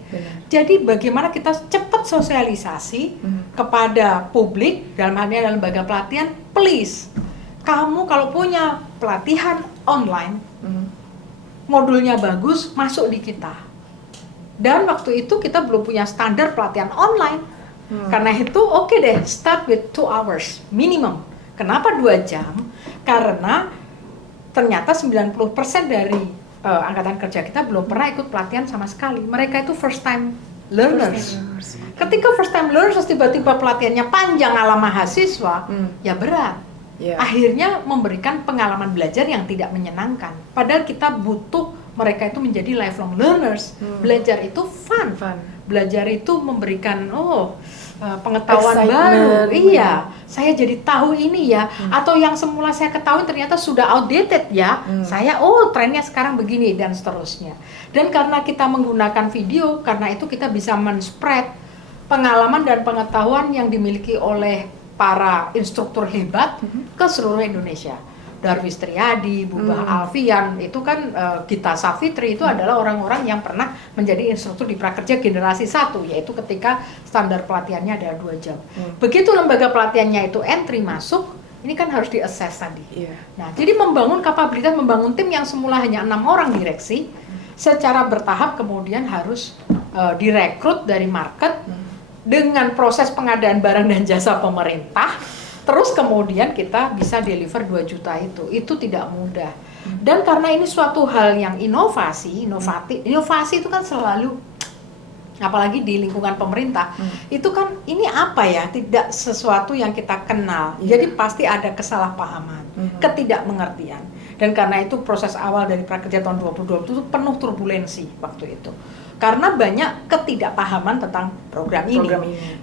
Jadi bagaimana kita cepat sosialisasi kepada publik dalam hal ini adalah lembaga pelatihan, please kamu kalau punya pelatihan online modulnya bagus, masuk di kita. Dan waktu itu kita belum punya standar pelatihan online. Karena itu oke deh, start with 2 hours minimum. Kenapa 2 jam? Karena ternyata 90% dari angkatan kerja kita belum pernah ikut pelatihan sama sekali. Mereka itu first time learners. Ketika first time learners tiba-tiba pelatihannya panjang ala mahasiswa, ya berat. Akhirnya memberikan pengalaman belajar yang tidak menyenangkan. Padahal kita butuh mereka itu menjadi lifelong learners. Belajar itu fun. Belajar itu memberikan pengetahuan baru. Iya, saya jadi tahu ini ya. Atau yang semula saya ketahui ternyata sudah outdated ya. Saya trennya sekarang begini dan seterusnya. Dan karena kita menggunakan video, karena itu kita bisa men-spread pengalaman dan pengetahuan yang dimiliki oleh para instruktur hebat ke seluruh Indonesia. Darwis Triadi, Bubah Alfian, itu kan Gita Savitri itu adalah orang-orang yang pernah menjadi instruktur di prakerja generasi 1, yaitu ketika standar pelatihannya ada 2 jam. Begitu lembaga pelatihannya itu entry masuk, ini kan harus di-assess tadi. Nah, jadi membangun kapabilitas, membangun tim yang semula hanya 6 orang direksi, secara bertahap kemudian harus direkrut dari market dengan proses pengadaan barang dan jasa pemerintah. Terus kemudian kita bisa deliver 2 juta itu tidak mudah. Dan karena ini suatu hal yang inovatif, inovasi itu kan selalu, apalagi di lingkungan pemerintah, itu kan ini apa ya, tidak sesuatu yang kita kenal. Jadi pasti ada kesalahpahaman, ketidakmengertian. Dan karena itu proses awal dari prakerja tahun 2020 itu penuh turbulensi waktu itu. Karena banyak ketidakpahaman tentang program ini.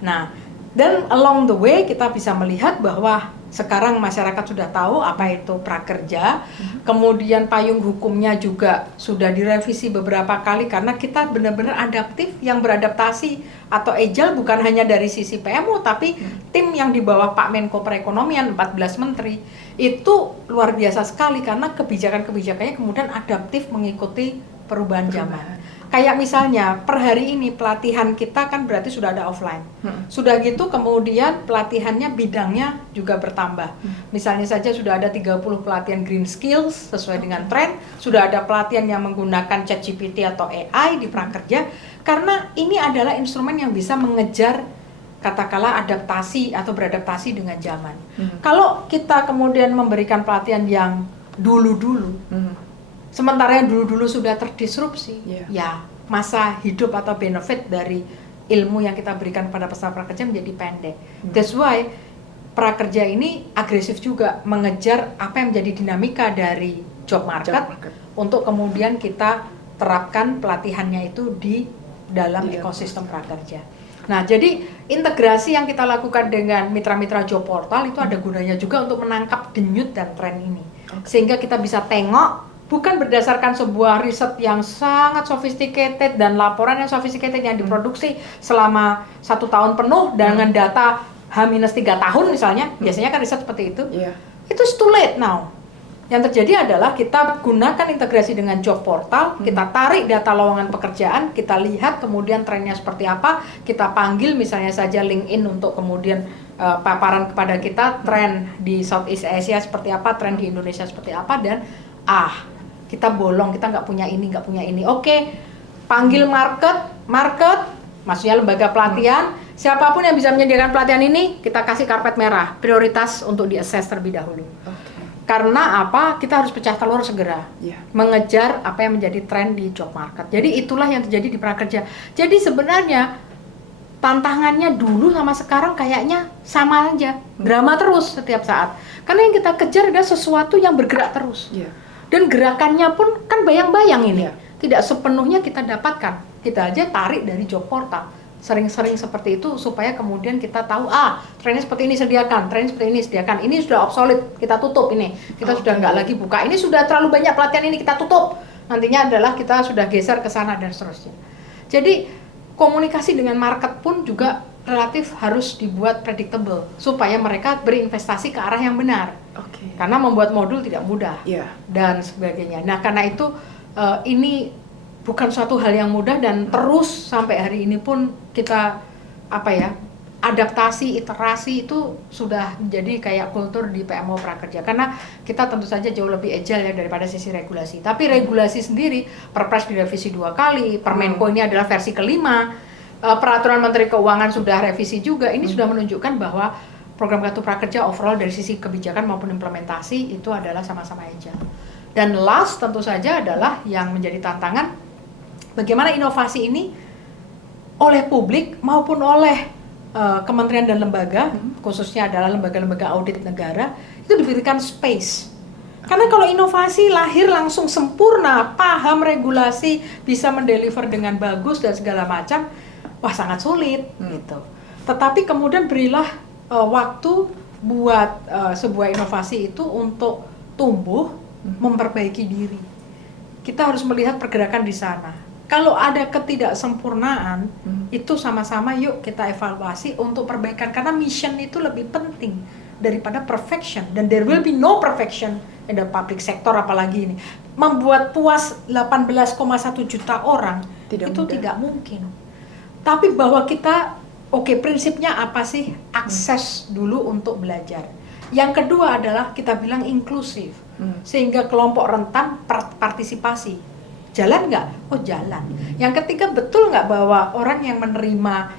Nah, dan along the way kita bisa melihat bahwa Sekarang masyarakat sudah tahu apa itu prakerja, kemudian payung hukumnya juga sudah direvisi beberapa kali karena kita benar-benar adaptif, yang beradaptasi atau agile bukan hanya dari sisi PMU tapi tim yang di bawah Pak Menko Perekonomian 14 menteri itu luar biasa sekali karena kebijakan-kebijakannya kemudian adaptif mengikuti perubahan zaman. Kayak misalnya per hari ini pelatihan kita kan berarti sudah ada offline. Sudah gitu kemudian pelatihannya bidangnya juga bertambah. Misalnya saja sudah ada 30 pelatihan green skills sesuai dengan tren, sudah ada pelatihan yang menggunakan ChatGPT atau AI di prakerja karena ini adalah instrumen yang bisa mengejar katakanlah adaptasi atau beradaptasi dengan zaman. Kalau kita kemudian memberikan pelatihan yang dulu-dulu sementara yang dulu-dulu sudah terdisrupsi, ya masa hidup atau benefit dari ilmu yang kita berikan pada peserta prakerja menjadi pendek. That's why prakerja ini agresif juga mengejar apa yang menjadi dinamika dari job market untuk kemudian kita terapkan pelatihannya itu di dalam ekosistem prakerja. Nah, jadi integrasi yang kita lakukan dengan mitra-mitra job portal itu ada gunanya juga untuk menangkap denyut dan tren ini. Sehingga kita bisa tengok bukan berdasarkan sebuah riset yang sangat sophisticated dan laporan yang sophisticated yang diproduksi selama 1 tahun penuh dengan data H-3 tahun misalnya, biasanya kan riset seperti itu. Itu too late now. Yang terjadi adalah kita gunakan integrasi dengan job portal, kita tarik data lowongan pekerjaan, kita lihat kemudian trennya seperti apa, kita panggil misalnya saja LinkedIn untuk kemudian paparan kepada kita tren di Southeast Asia seperti apa, tren di Indonesia seperti apa, dan kita bolong, kita nggak punya ini. Oke, panggil market, maksudnya lembaga pelatihan, siapapun yang bisa menyediakan pelatihan ini, kita kasih karpet merah, prioritas untuk di-assess terlebih dahulu. Karena apa? Kita harus pecah telur segera, mengejar apa yang menjadi tren di job market. Jadi itulah yang terjadi di prakerja. Jadi sebenarnya tantangannya dulu sama sekarang kayaknya sama aja, drama terus setiap saat. Karena yang kita kejar adalah sesuatu yang bergerak terus. Dan gerakannya pun kan bayang-bayang ini, tidak sepenuhnya kita dapatkan. Kita aja tarik dari job portal, sering-sering seperti itu supaya kemudian kita tahu, trennya seperti ini sediakan, trennya seperti ini sediakan, ini sudah obsolete, kita tutup ini, kita sudah nggak lagi buka, ini sudah terlalu banyak pelatihan ini kita tutup, nantinya adalah kita sudah geser ke sana dan seterusnya. Jadi komunikasi dengan market pun juga relatif harus dibuat predictable supaya mereka berinvestasi ke arah yang benar. Karena membuat modul tidak mudah dan sebagainya. Nah, karena itu ini bukan suatu hal yang mudah dan terus sampai hari ini pun kita adaptasi, iterasi itu sudah menjadi kayak kultur di PMO prakerja. Karena kita tentu saja jauh lebih agile ya daripada sisi regulasi. Tapi regulasi sendiri, Perpres direvisi 2 kali, Permenko ini adalah versi kelima. Peraturan Menteri Keuangan sudah revisi juga, ini sudah menunjukkan bahwa program Kartu Prakerja overall dari sisi kebijakan maupun implementasi itu adalah sama-sama agile. Dan last tentu saja adalah yang menjadi tantangan, bagaimana inovasi ini oleh publik maupun oleh kementerian dan lembaga, khususnya adalah lembaga-lembaga audit negara, itu diberikan space. Karena kalau inovasi lahir langsung sempurna, paham regulasi, bisa mendeliver dengan bagus dan segala macam, sangat sulit gitu. Tetapi kemudian berilah waktu buat sebuah inovasi itu untuk tumbuh, memperbaiki diri. Kita harus melihat pergerakan di sana. Kalau ada ketidaksempurnaan, itu sama-sama yuk kita evaluasi untuk perbaikan. Karena mission itu lebih penting daripada perfection. Dan there will be no perfection in the public sector apalagi ini. Membuat puas 18,1 juta orang, itu tidak mungkin. Tapi bahwa kita, prinsipnya apa sih? Akses dulu untuk belajar. Yang kedua adalah kita bilang inklusif. Sehingga kelompok rentan partisipasi. Jalan nggak? Jalan. Yang ketiga, betul nggak bahwa orang yang menerima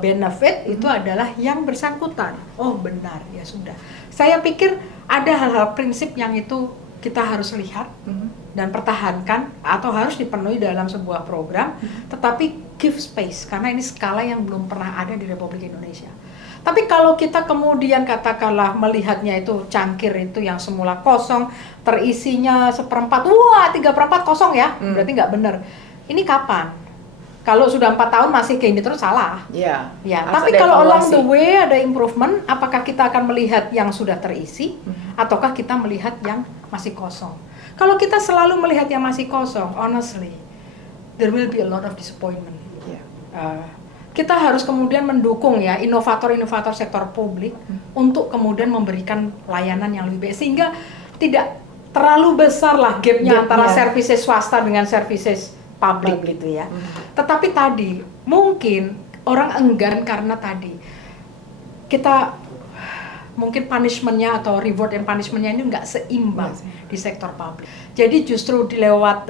benefit itu adalah yang bersangkutan? Benar, ya sudah. Saya pikir ada hal-hal prinsip yang itu kita harus lihat dan pertahankan atau harus dipenuhi dalam sebuah program, tetapi give space karena ini skala yang belum pernah ada di Republik Indonesia. Tapi kalau kita kemudian katakanlah melihatnya itu cangkir itu yang semula kosong, terisinya 1/4, 3/4 kosong ya, berarti nggak benar. Ini kapan? Kalau sudah 4 tahun masih kayak ini terus salah. Ya. Ya, Harus tapi ada kalau along evaluasi. the way ada improvement, apakah kita akan melihat yang sudah terisi, ataukah kita melihat yang masih kosong? Kalau kita selalu melihat yang masih kosong, honestly, there will be a lot of disappointment. Ya. Kita harus kemudian mendukung ya inovator-inovator sektor publik untuk kemudian memberikan layanan yang lebih baik, sehingga tidak terlalu besar lah gapnya antara services swasta dengan services publik gitu ya. Tetapi tadi mungkin orang enggan karena tadi kita mungkin punishment-nya atau reward and punishment-nya ini nggak seimbang di sektor publik. Jadi justru lewat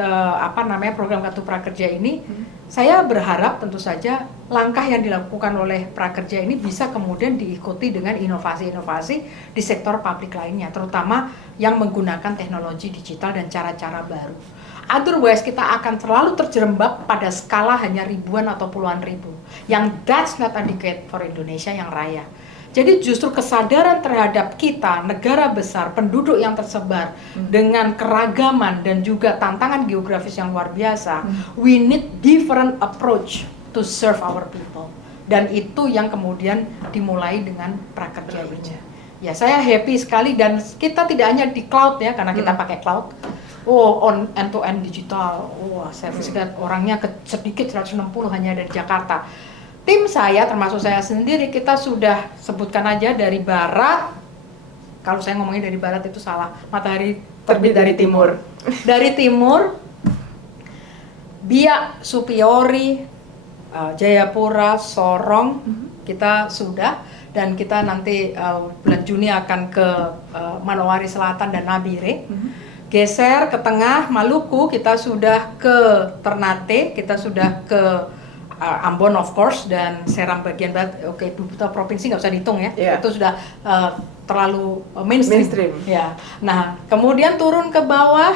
program Kartu Prakerja ini, saya berharap tentu saja langkah yang dilakukan oleh prakerja ini bisa kemudian diikuti dengan inovasi-inovasi di sektor publik lainnya, terutama yang menggunakan teknologi digital dan cara-cara baru. Otherwise kita akan terlalu terjerembab pada skala hanya ribuan atau puluhan ribu, yang that's not adequate for Indonesia yang raya. Jadi justru kesadaran terhadap kita, negara besar, penduduk yang tersebar dengan keragaman dan juga tantangan geografis yang luar biasa, we need different approach to serve our people. Dan itu yang kemudian dimulai dengan prakerja ini. Ya, saya happy sekali, dan kita tidak hanya di cloud ya, karena kita pakai cloud. On end-to-end digital, service orangnya sedikit 160 hanya dari Jakarta. Tim saya, termasuk saya sendiri, kita sudah sebutkan aja dari barat. Kalau saya ngomongin dari barat itu salah, matahari terbit dari timur. Dari timur, Biak, Supiori, Jayapura, Sorong, kita sudah, dan kita nanti bulan Juni akan ke Manowari Selatan dan Nabire. Geser ke tengah, Maluku, kita sudah ke Ternate, kita sudah ke Ambon of course, dan Seram bagian barat. Oke, 2 provinsi nggak usah dihitung ya, itu sudah terlalu mainstream. Ya. Nah, kemudian turun ke bawah,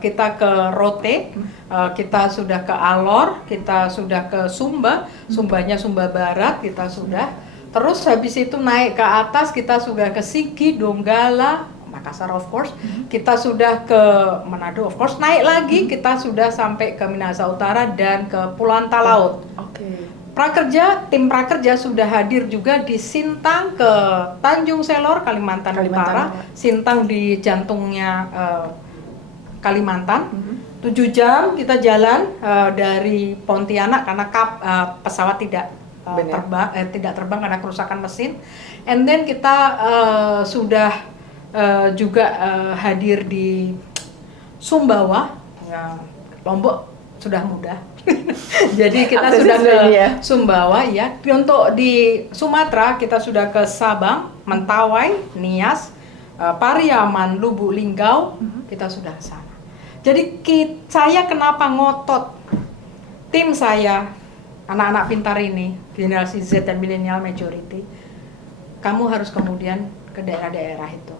kita ke Rote, kita sudah ke Alor, kita sudah ke Sumba, Sumbanya Sumba Barat, kita sudah. Terus habis itu naik ke atas, kita sudah ke Sigi, Donggala, Makassar of course, kita sudah ke Manado of course, naik lagi kita sudah sampai ke Minahasa Utara dan ke Pulau Talaut. Tim prakerja sudah hadir juga di Sintang, ke Tanjung Selor, Kalimantan Utara, Sintang di jantungnya Kalimantan. 7 jam kita jalan dari Pontianak karena pesawat tidak terbang karena kerusakan mesin. And then kita sudah juga hadir di Sumbawa, Lombok sudah mudah. Jadi kita sudah ke Sumbawa ya. Untuk di Sumatera kita sudah ke Sabang, Mentawai, Nias, Pariaman, Lubuk Linggau, kita sudah ke sana. Jadi saya kenapa ngotot tim saya, anak-anak pintar ini, generasi Z dan millennial majority, kamu harus kemudian ke daerah-daerah itu.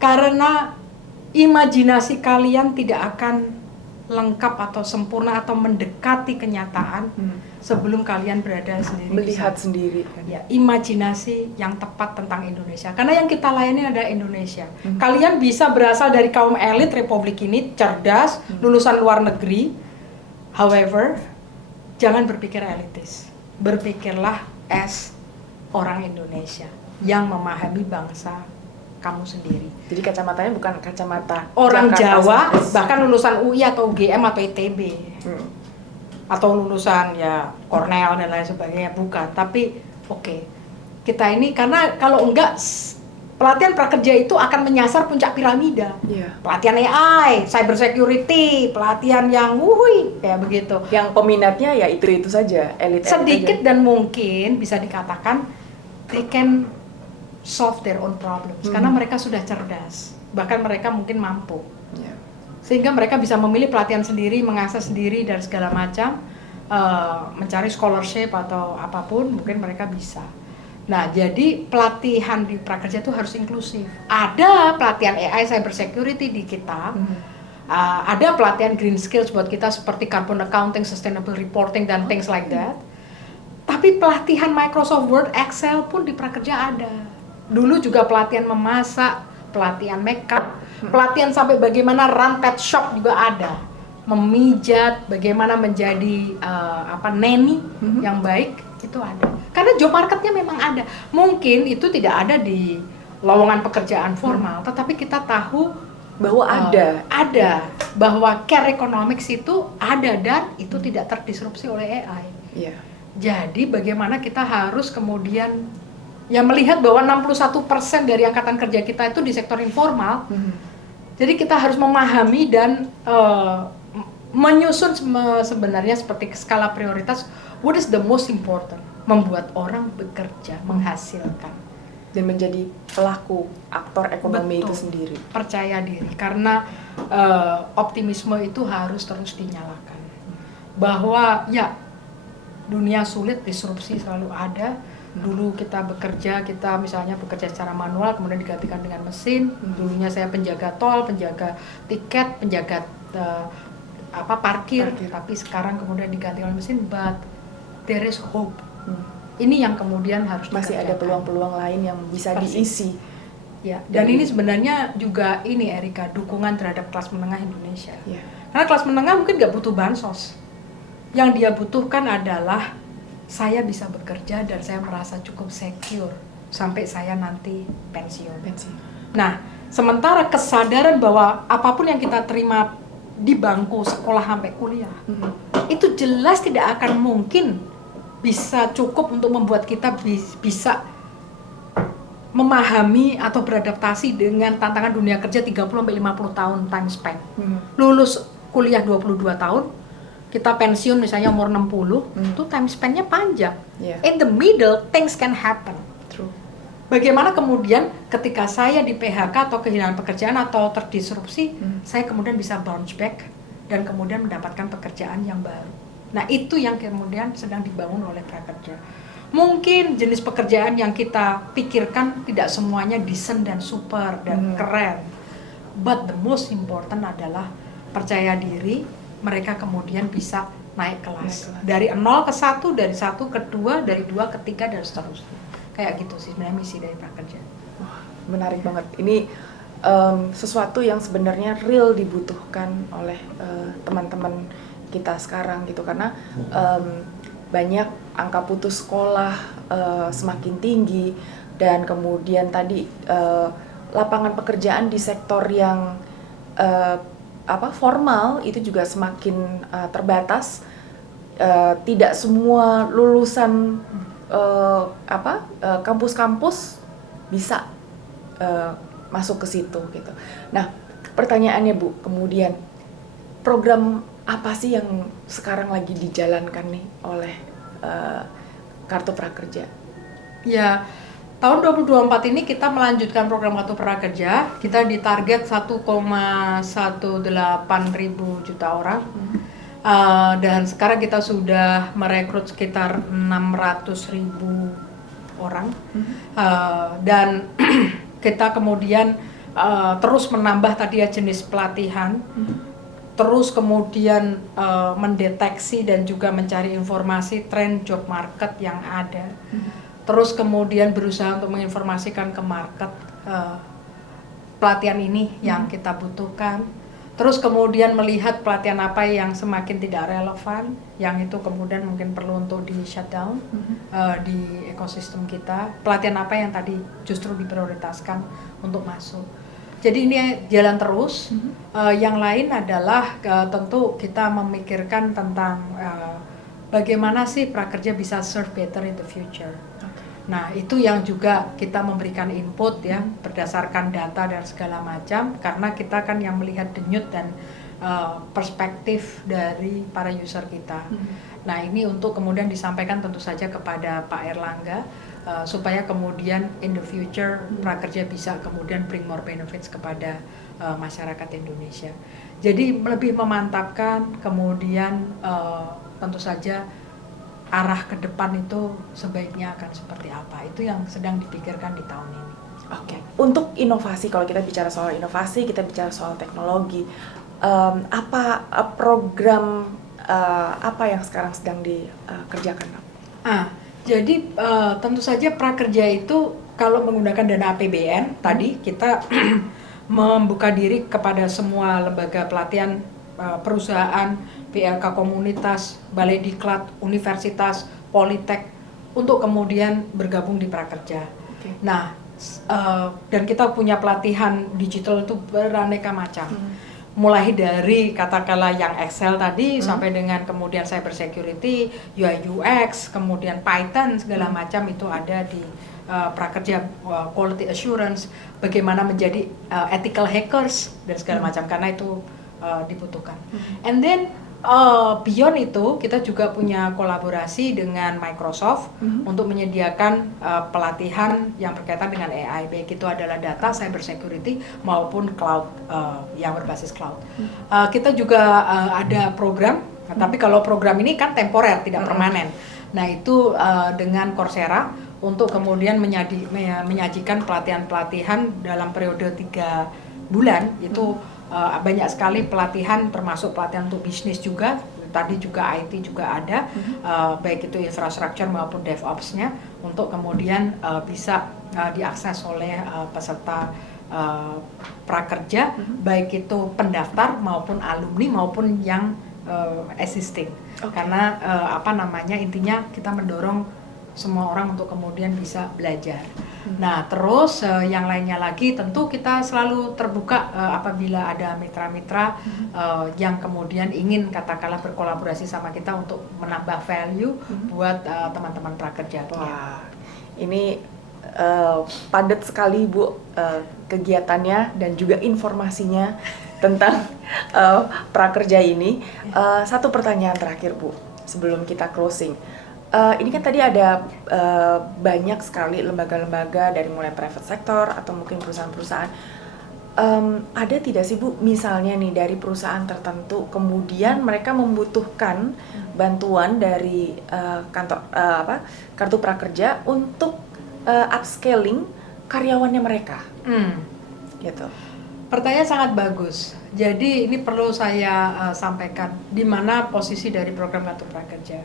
Karena imajinasi kalian tidak akan lengkap atau sempurna atau mendekati kenyataan sebelum kalian berada sendiri. Melihat sendiri. Ya, imajinasi yang tepat tentang Indonesia. Karena yang kita layani adalah Indonesia. Kalian bisa berasal dari kaum elit Republik ini, cerdas, lulusan luar negeri. However, jangan berpikir elitis. Berpikirlah as orang Indonesia yang memahami bangsa kamu sendiri. Jadi kacamatanya bukan kacamata orang Jakarta, Jawa, bahkan lulusan UI atau UGM atau ITB, atau lulusan ya Cornell dan lain sebagainya, bukan. Tapi kita ini, karena kalau enggak pelatihan prakerja itu akan menyasar puncak piramida. Pelatihan AI, cyber security, pelatihan yang kayak begitu. Yang peminatnya ya itu saja, elit sedikit aja. Dan mungkin bisa dikatakan they can solve their own problems karena mereka sudah cerdas, bahkan mereka mungkin mampu, sehingga mereka bisa memilih pelatihan sendiri, mengasah sendiri dan segala macam, mencari scholarship atau apapun mungkin mereka bisa. Nah, jadi pelatihan di prakerja itu harus inklusif. Ada pelatihan AI cyber security di kita, ada pelatihan green skills buat kita seperti carbon accounting, sustainable reporting dan things like that. Tapi pelatihan Microsoft Word, Excel pun di prakerja ada. Dulu juga pelatihan memasak, pelatihan makeup, pelatihan sampai bagaimana run pet shop juga ada. memijat, bagaimana menjadi neni yang baik, itu ada. Karena job marketnya memang ada. Mungkin itu tidak ada di lowongan pekerjaan formal, tetapi kita tahu bahwa ada bahwa care economics itu ada dan itu tidak terdisrupsi oleh AI. Iya. Jadi bagaimana kita harus kemudian ya melihat bahwa 61% dari angkatan kerja kita itu di sektor informal. Jadi kita harus memahami dan menyusun sebenarnya seperti skala prioritas, what is the most important, membuat orang bekerja, menghasilkan dan menjadi pelaku aktor ekonomi. Betul. Itu sendiri. Percaya diri, karena optimisme itu harus terus dinyalakan. Bahwa ya dunia sulit, disrupsi selalu ada. Dulu kita bekerja, kita misalnya bekerja secara manual, kemudian digantikan dengan mesin. Dulunya saya penjaga tol, penjaga tiket, penjaga parkir, tapi sekarang kemudian diganti oleh mesin. But there is hope. Ini yang kemudian harus masih dikerjakan. ada peluang-peluang lain yang bisa diisi. Ya, dan ini sebenarnya juga ini Erika, dukungan terhadap kelas menengah Indonesia. Ya. Karena kelas menengah mungkin nggak butuh bansos. Yang dia butuhkan adalah saya bisa bekerja dan saya merasa cukup secure sampai saya nanti pensiun. Nah, sementara kesadaran bahwa apapun yang kita terima di bangku sekolah sampai kuliah, itu jelas tidak akan mungkin bisa cukup untuk membuat kita bisa memahami atau beradaptasi dengan tantangan dunia kerja 30-50 tahun time span. Lulus kuliah 22 tahun, kita pensiun misalnya umur 60, itu time span-nya panjang. In the middle, things can happen. True. Bagaimana kemudian ketika saya di PHK atau kehilangan pekerjaan atau terdisrupsi, saya kemudian bisa bounce back dan kemudian mendapatkan pekerjaan yang baru. Nah, itu yang kemudian sedang dibangun oleh prakerja. Mungkin jenis pekerjaan yang kita pikirkan tidak semuanya decent dan super dan keren. But the most important adalah percaya diri, mereka kemudian bisa naik kelas. Dari 0 ke 1, dari 1 ke 2, dari 2 ke 3, dan seterusnya. Kayak gitu sih sebenarnya misi dari prakerja. Wah, menarik banget. Ini sesuatu yang sebenarnya real dibutuhkan oleh teman-teman kita sekarang gitu, karena banyak angka putus sekolah semakin tinggi, dan kemudian tadi lapangan pekerjaan di sektor yang formal itu juga semakin terbatas. Tidak semua lulusan kampus-kampus bisa masuk ke situ gitu. Nah, pertanyaannya Bu, kemudian program apa sih yang sekarang lagi dijalankan nih oleh Kartu Prakerja? Ya, tahun 2024 ini kita melanjutkan program Kartu Prakerja. Kita ditarget 1,18 ribu juta orang. Dan sekarang kita sudah merekrut sekitar 600.000 orang. Dan kita kemudian terus menambah tadi ya jenis pelatihan. Terus kemudian mendeteksi dan juga mencari informasi tren job market yang ada. Terus kemudian berusaha untuk menginformasikan ke market pelatihan ini yang kita butuhkan. Terus kemudian melihat pelatihan apa yang semakin tidak relevan, yang itu kemudian mungkin perlu untuk di shutdown di ekosistem kita. Pelatihan apa yang tadi justru diprioritaskan untuk masuk. Jadi ini jalan terus. Yang lain adalah tentu kita memikirkan tentang bagaimana sih prakerja bisa serve better in the future. Nah, itu yang juga kita memberikan input ya berdasarkan data dan segala macam, karena kita kan yang melihat denyut dan perspektif dari para user kita. Nah, ini untuk kemudian disampaikan tentu saja kepada Pak Erlangga. Supaya kemudian in the future prakerja bisa kemudian bring more benefits kepada masyarakat Indonesia. Jadi lebih memantapkan, kemudian tentu saja arah ke depan itu sebaiknya akan seperti apa. Itu yang sedang dipikirkan di tahun ini. Oke. Untuk inovasi, kalau kita bicara soal inovasi, kita bicara soal teknologi. Apa program apa yang sekarang sedang dikerjakan? Jadi tentu saja prakerja itu kalau menggunakan dana APBN tadi kita membuka diri kepada semua lembaga pelatihan perusahaan, PLK komunitas, balai diklat, universitas, politek untuk kemudian bergabung di Prakerja. Okay. Nah, dan kita punya pelatihan digital itu beraneka macam. Mulai dari katakanlah yang Excel tadi sampai dengan kemudian cyber security, UI UX, kemudian Python segala macam itu ada di Prakerja, quality assurance, bagaimana menjadi ethical hackers dan segala macam, karena itu dibutuhkan. And then beyond itu kita juga punya kolaborasi dengan Microsoft untuk menyediakan pelatihan yang berkaitan dengan AI, baik itu adalah data, cyber security maupun cloud, yang berbasis cloud. Kita juga ada program, tapi kalau program ini kan temporer, tidak permanen. Nah itu dengan Coursera untuk kemudian menyajikan pelatihan-pelatihan dalam periode 3 bulan itu. Banyak sekali pelatihan, termasuk pelatihan untuk bisnis juga, tadi juga IT juga ada, baik itu infrastruktur maupun DevOps-nya, untuk kemudian bisa diakses oleh peserta prakerja, baik itu pendaftar maupun alumni maupun yang existing. Karena intinya kita mendorong semua orang untuk kemudian bisa belajar. Nah, terus yang lainnya lagi tentu kita selalu terbuka apabila ada mitra-mitra yang kemudian ingin katakanlah berkolaborasi sama kita untuk menambah value buat teman-teman prakerja. Wah, ini padat sekali Bu kegiatannya dan juga informasinya tentang prakerja ini. Satu pertanyaan terakhir Bu, sebelum kita closing. Ini kan tadi ada banyak sekali lembaga-lembaga dari mulai private sector atau mungkin perusahaan-perusahaan. Ada tidak sih Bu, misalnya nih dari perusahaan tertentu kemudian mereka membutuhkan bantuan dari kartu prakerja untuk upscaling karyawannya mereka, gitu? Pertanyaan sangat bagus. Jadi ini perlu saya sampaikan di mana posisi dari program kartu prakerja.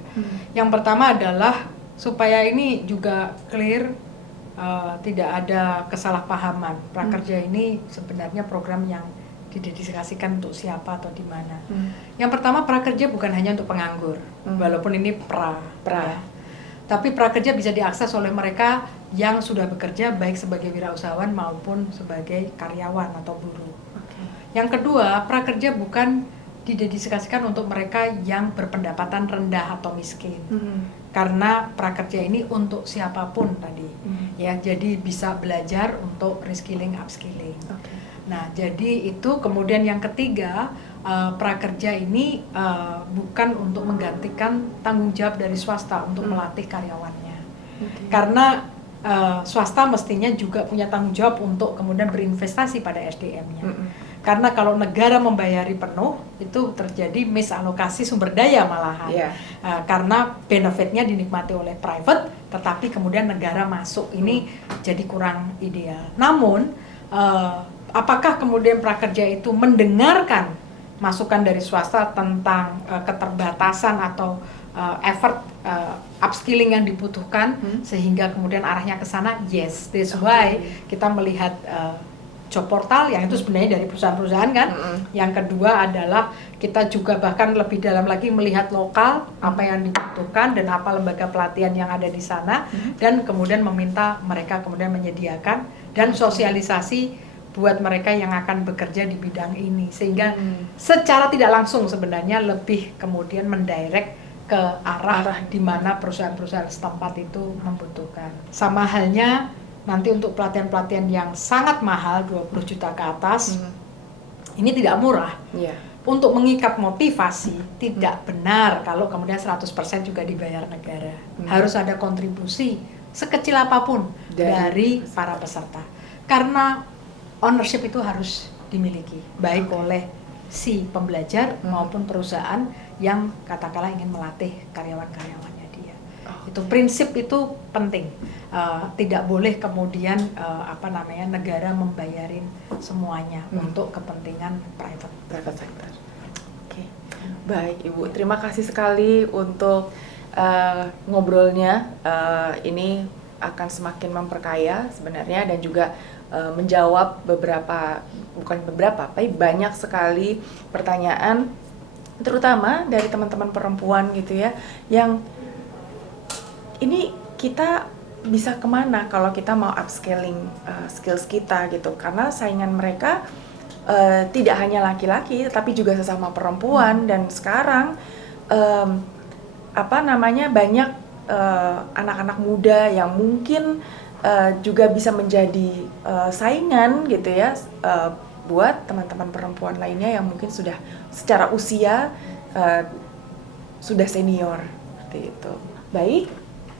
Yang pertama adalah supaya ini juga clear, tidak ada kesalahpahaman. Prakerja ini sebenarnya program yang didedikasikan untuk siapa atau di mana. Yang pertama, prakerja bukan hanya untuk penganggur, walaupun ini pra. Ya. Tapi prakerja bisa diakses oleh mereka yang sudah bekerja baik sebagai wirausahawan maupun sebagai karyawan atau buruh. Yang kedua, prakerja bukan didedikasikan untuk mereka yang berpendapatan rendah atau miskin. Karena prakerja ini untuk siapapun tadi. Ya, jadi bisa belajar untuk reskilling, upskilling. Nah, jadi itu. Kemudian yang ketiga, prakerja ini bukan untuk menggantikan tanggung jawab dari swasta untuk melatih karyawannya. Karena swasta mestinya juga punya tanggung jawab untuk kemudian berinvestasi pada SDM-nya. Karena kalau negara membayari penuh, itu terjadi misalokasi sumber daya malahan. Karena benefitnya dinikmati oleh private, tetapi kemudian negara masuk, ini jadi kurang ideal. Namun, apakah kemudian prakerja itu mendengarkan masukan dari swasta tentang keterbatasan atau effort upskilling yang dibutuhkan sehingga kemudian arahnya ke sana? Yes, that's why kita melihat job portal yang itu sebenarnya dari perusahaan-perusahaan kan. Yang kedua adalah kita juga bahkan lebih dalam lagi melihat lokal apa yang dibutuhkan dan apa lembaga pelatihan yang ada di sana, dan kemudian meminta mereka kemudian menyediakan dan sosialisasi buat mereka yang akan bekerja di bidang ini, sehingga secara tidak langsung sebenarnya lebih kemudian mendirect ke arah di mana perusahaan-perusahaan setempat itu membutuhkan. Sama halnya nanti untuk pelatihan-pelatihan yang sangat mahal 20 juta ke atas, ini tidak murah. Untuk mengikat motivasi tidak benar kalau kemudian 100% juga dibayar negara. Harus ada kontribusi sekecil apapun dari para peserta. Karena ownership itu harus dimiliki baik oleh si pembelajar maupun perusahaan yang katakanlah ingin melatih karyawan-karyawannya dia. Itu prinsip itu penting. Tidak boleh kemudian negara membayarin semuanya untuk kepentingan private sector. Baik Ibu, terima kasih sekali untuk ngobrolnya. Ini akan semakin memperkaya sebenarnya, dan juga menjawab tapi banyak sekali pertanyaan terutama dari teman-teman perempuan gitu ya, yang ini kita bisa kemana kalau kita mau upscaling skills kita gitu, karena saingan mereka tidak hanya laki-laki tetapi juga sesama perempuan. Dan sekarang banyak anak-anak muda yang mungkin juga bisa menjadi saingan gitu ya, buat teman-teman perempuan lainnya yang mungkin sudah secara usia sudah senior seperti itu. Baik,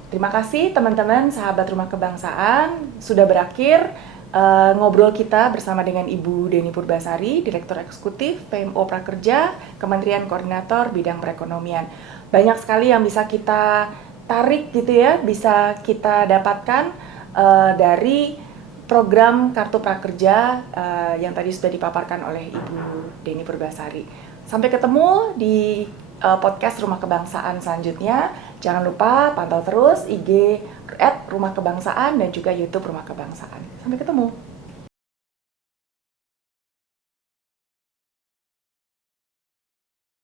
terima kasih teman-teman sahabat Rumah Kebangsaan, sudah berakhir ngobrol kita bersama dengan Ibu Deni Purbasari, Direktur Eksekutif PMO Prakerja, Kementerian Koordinator Bidang Perekonomian. Banyak sekali yang bisa kita tarik gitu ya, bisa kita dapatkan dari program Kartu Prakerja yang tadi sudah dipaparkan oleh Ibu Deni Purbasari. Sampai ketemu di podcast Rumah Kebangsaan selanjutnya. Jangan lupa pantau terus IG @Rumah Kebangsaan dan juga YouTube Rumah Kebangsaan. Sampai ketemu.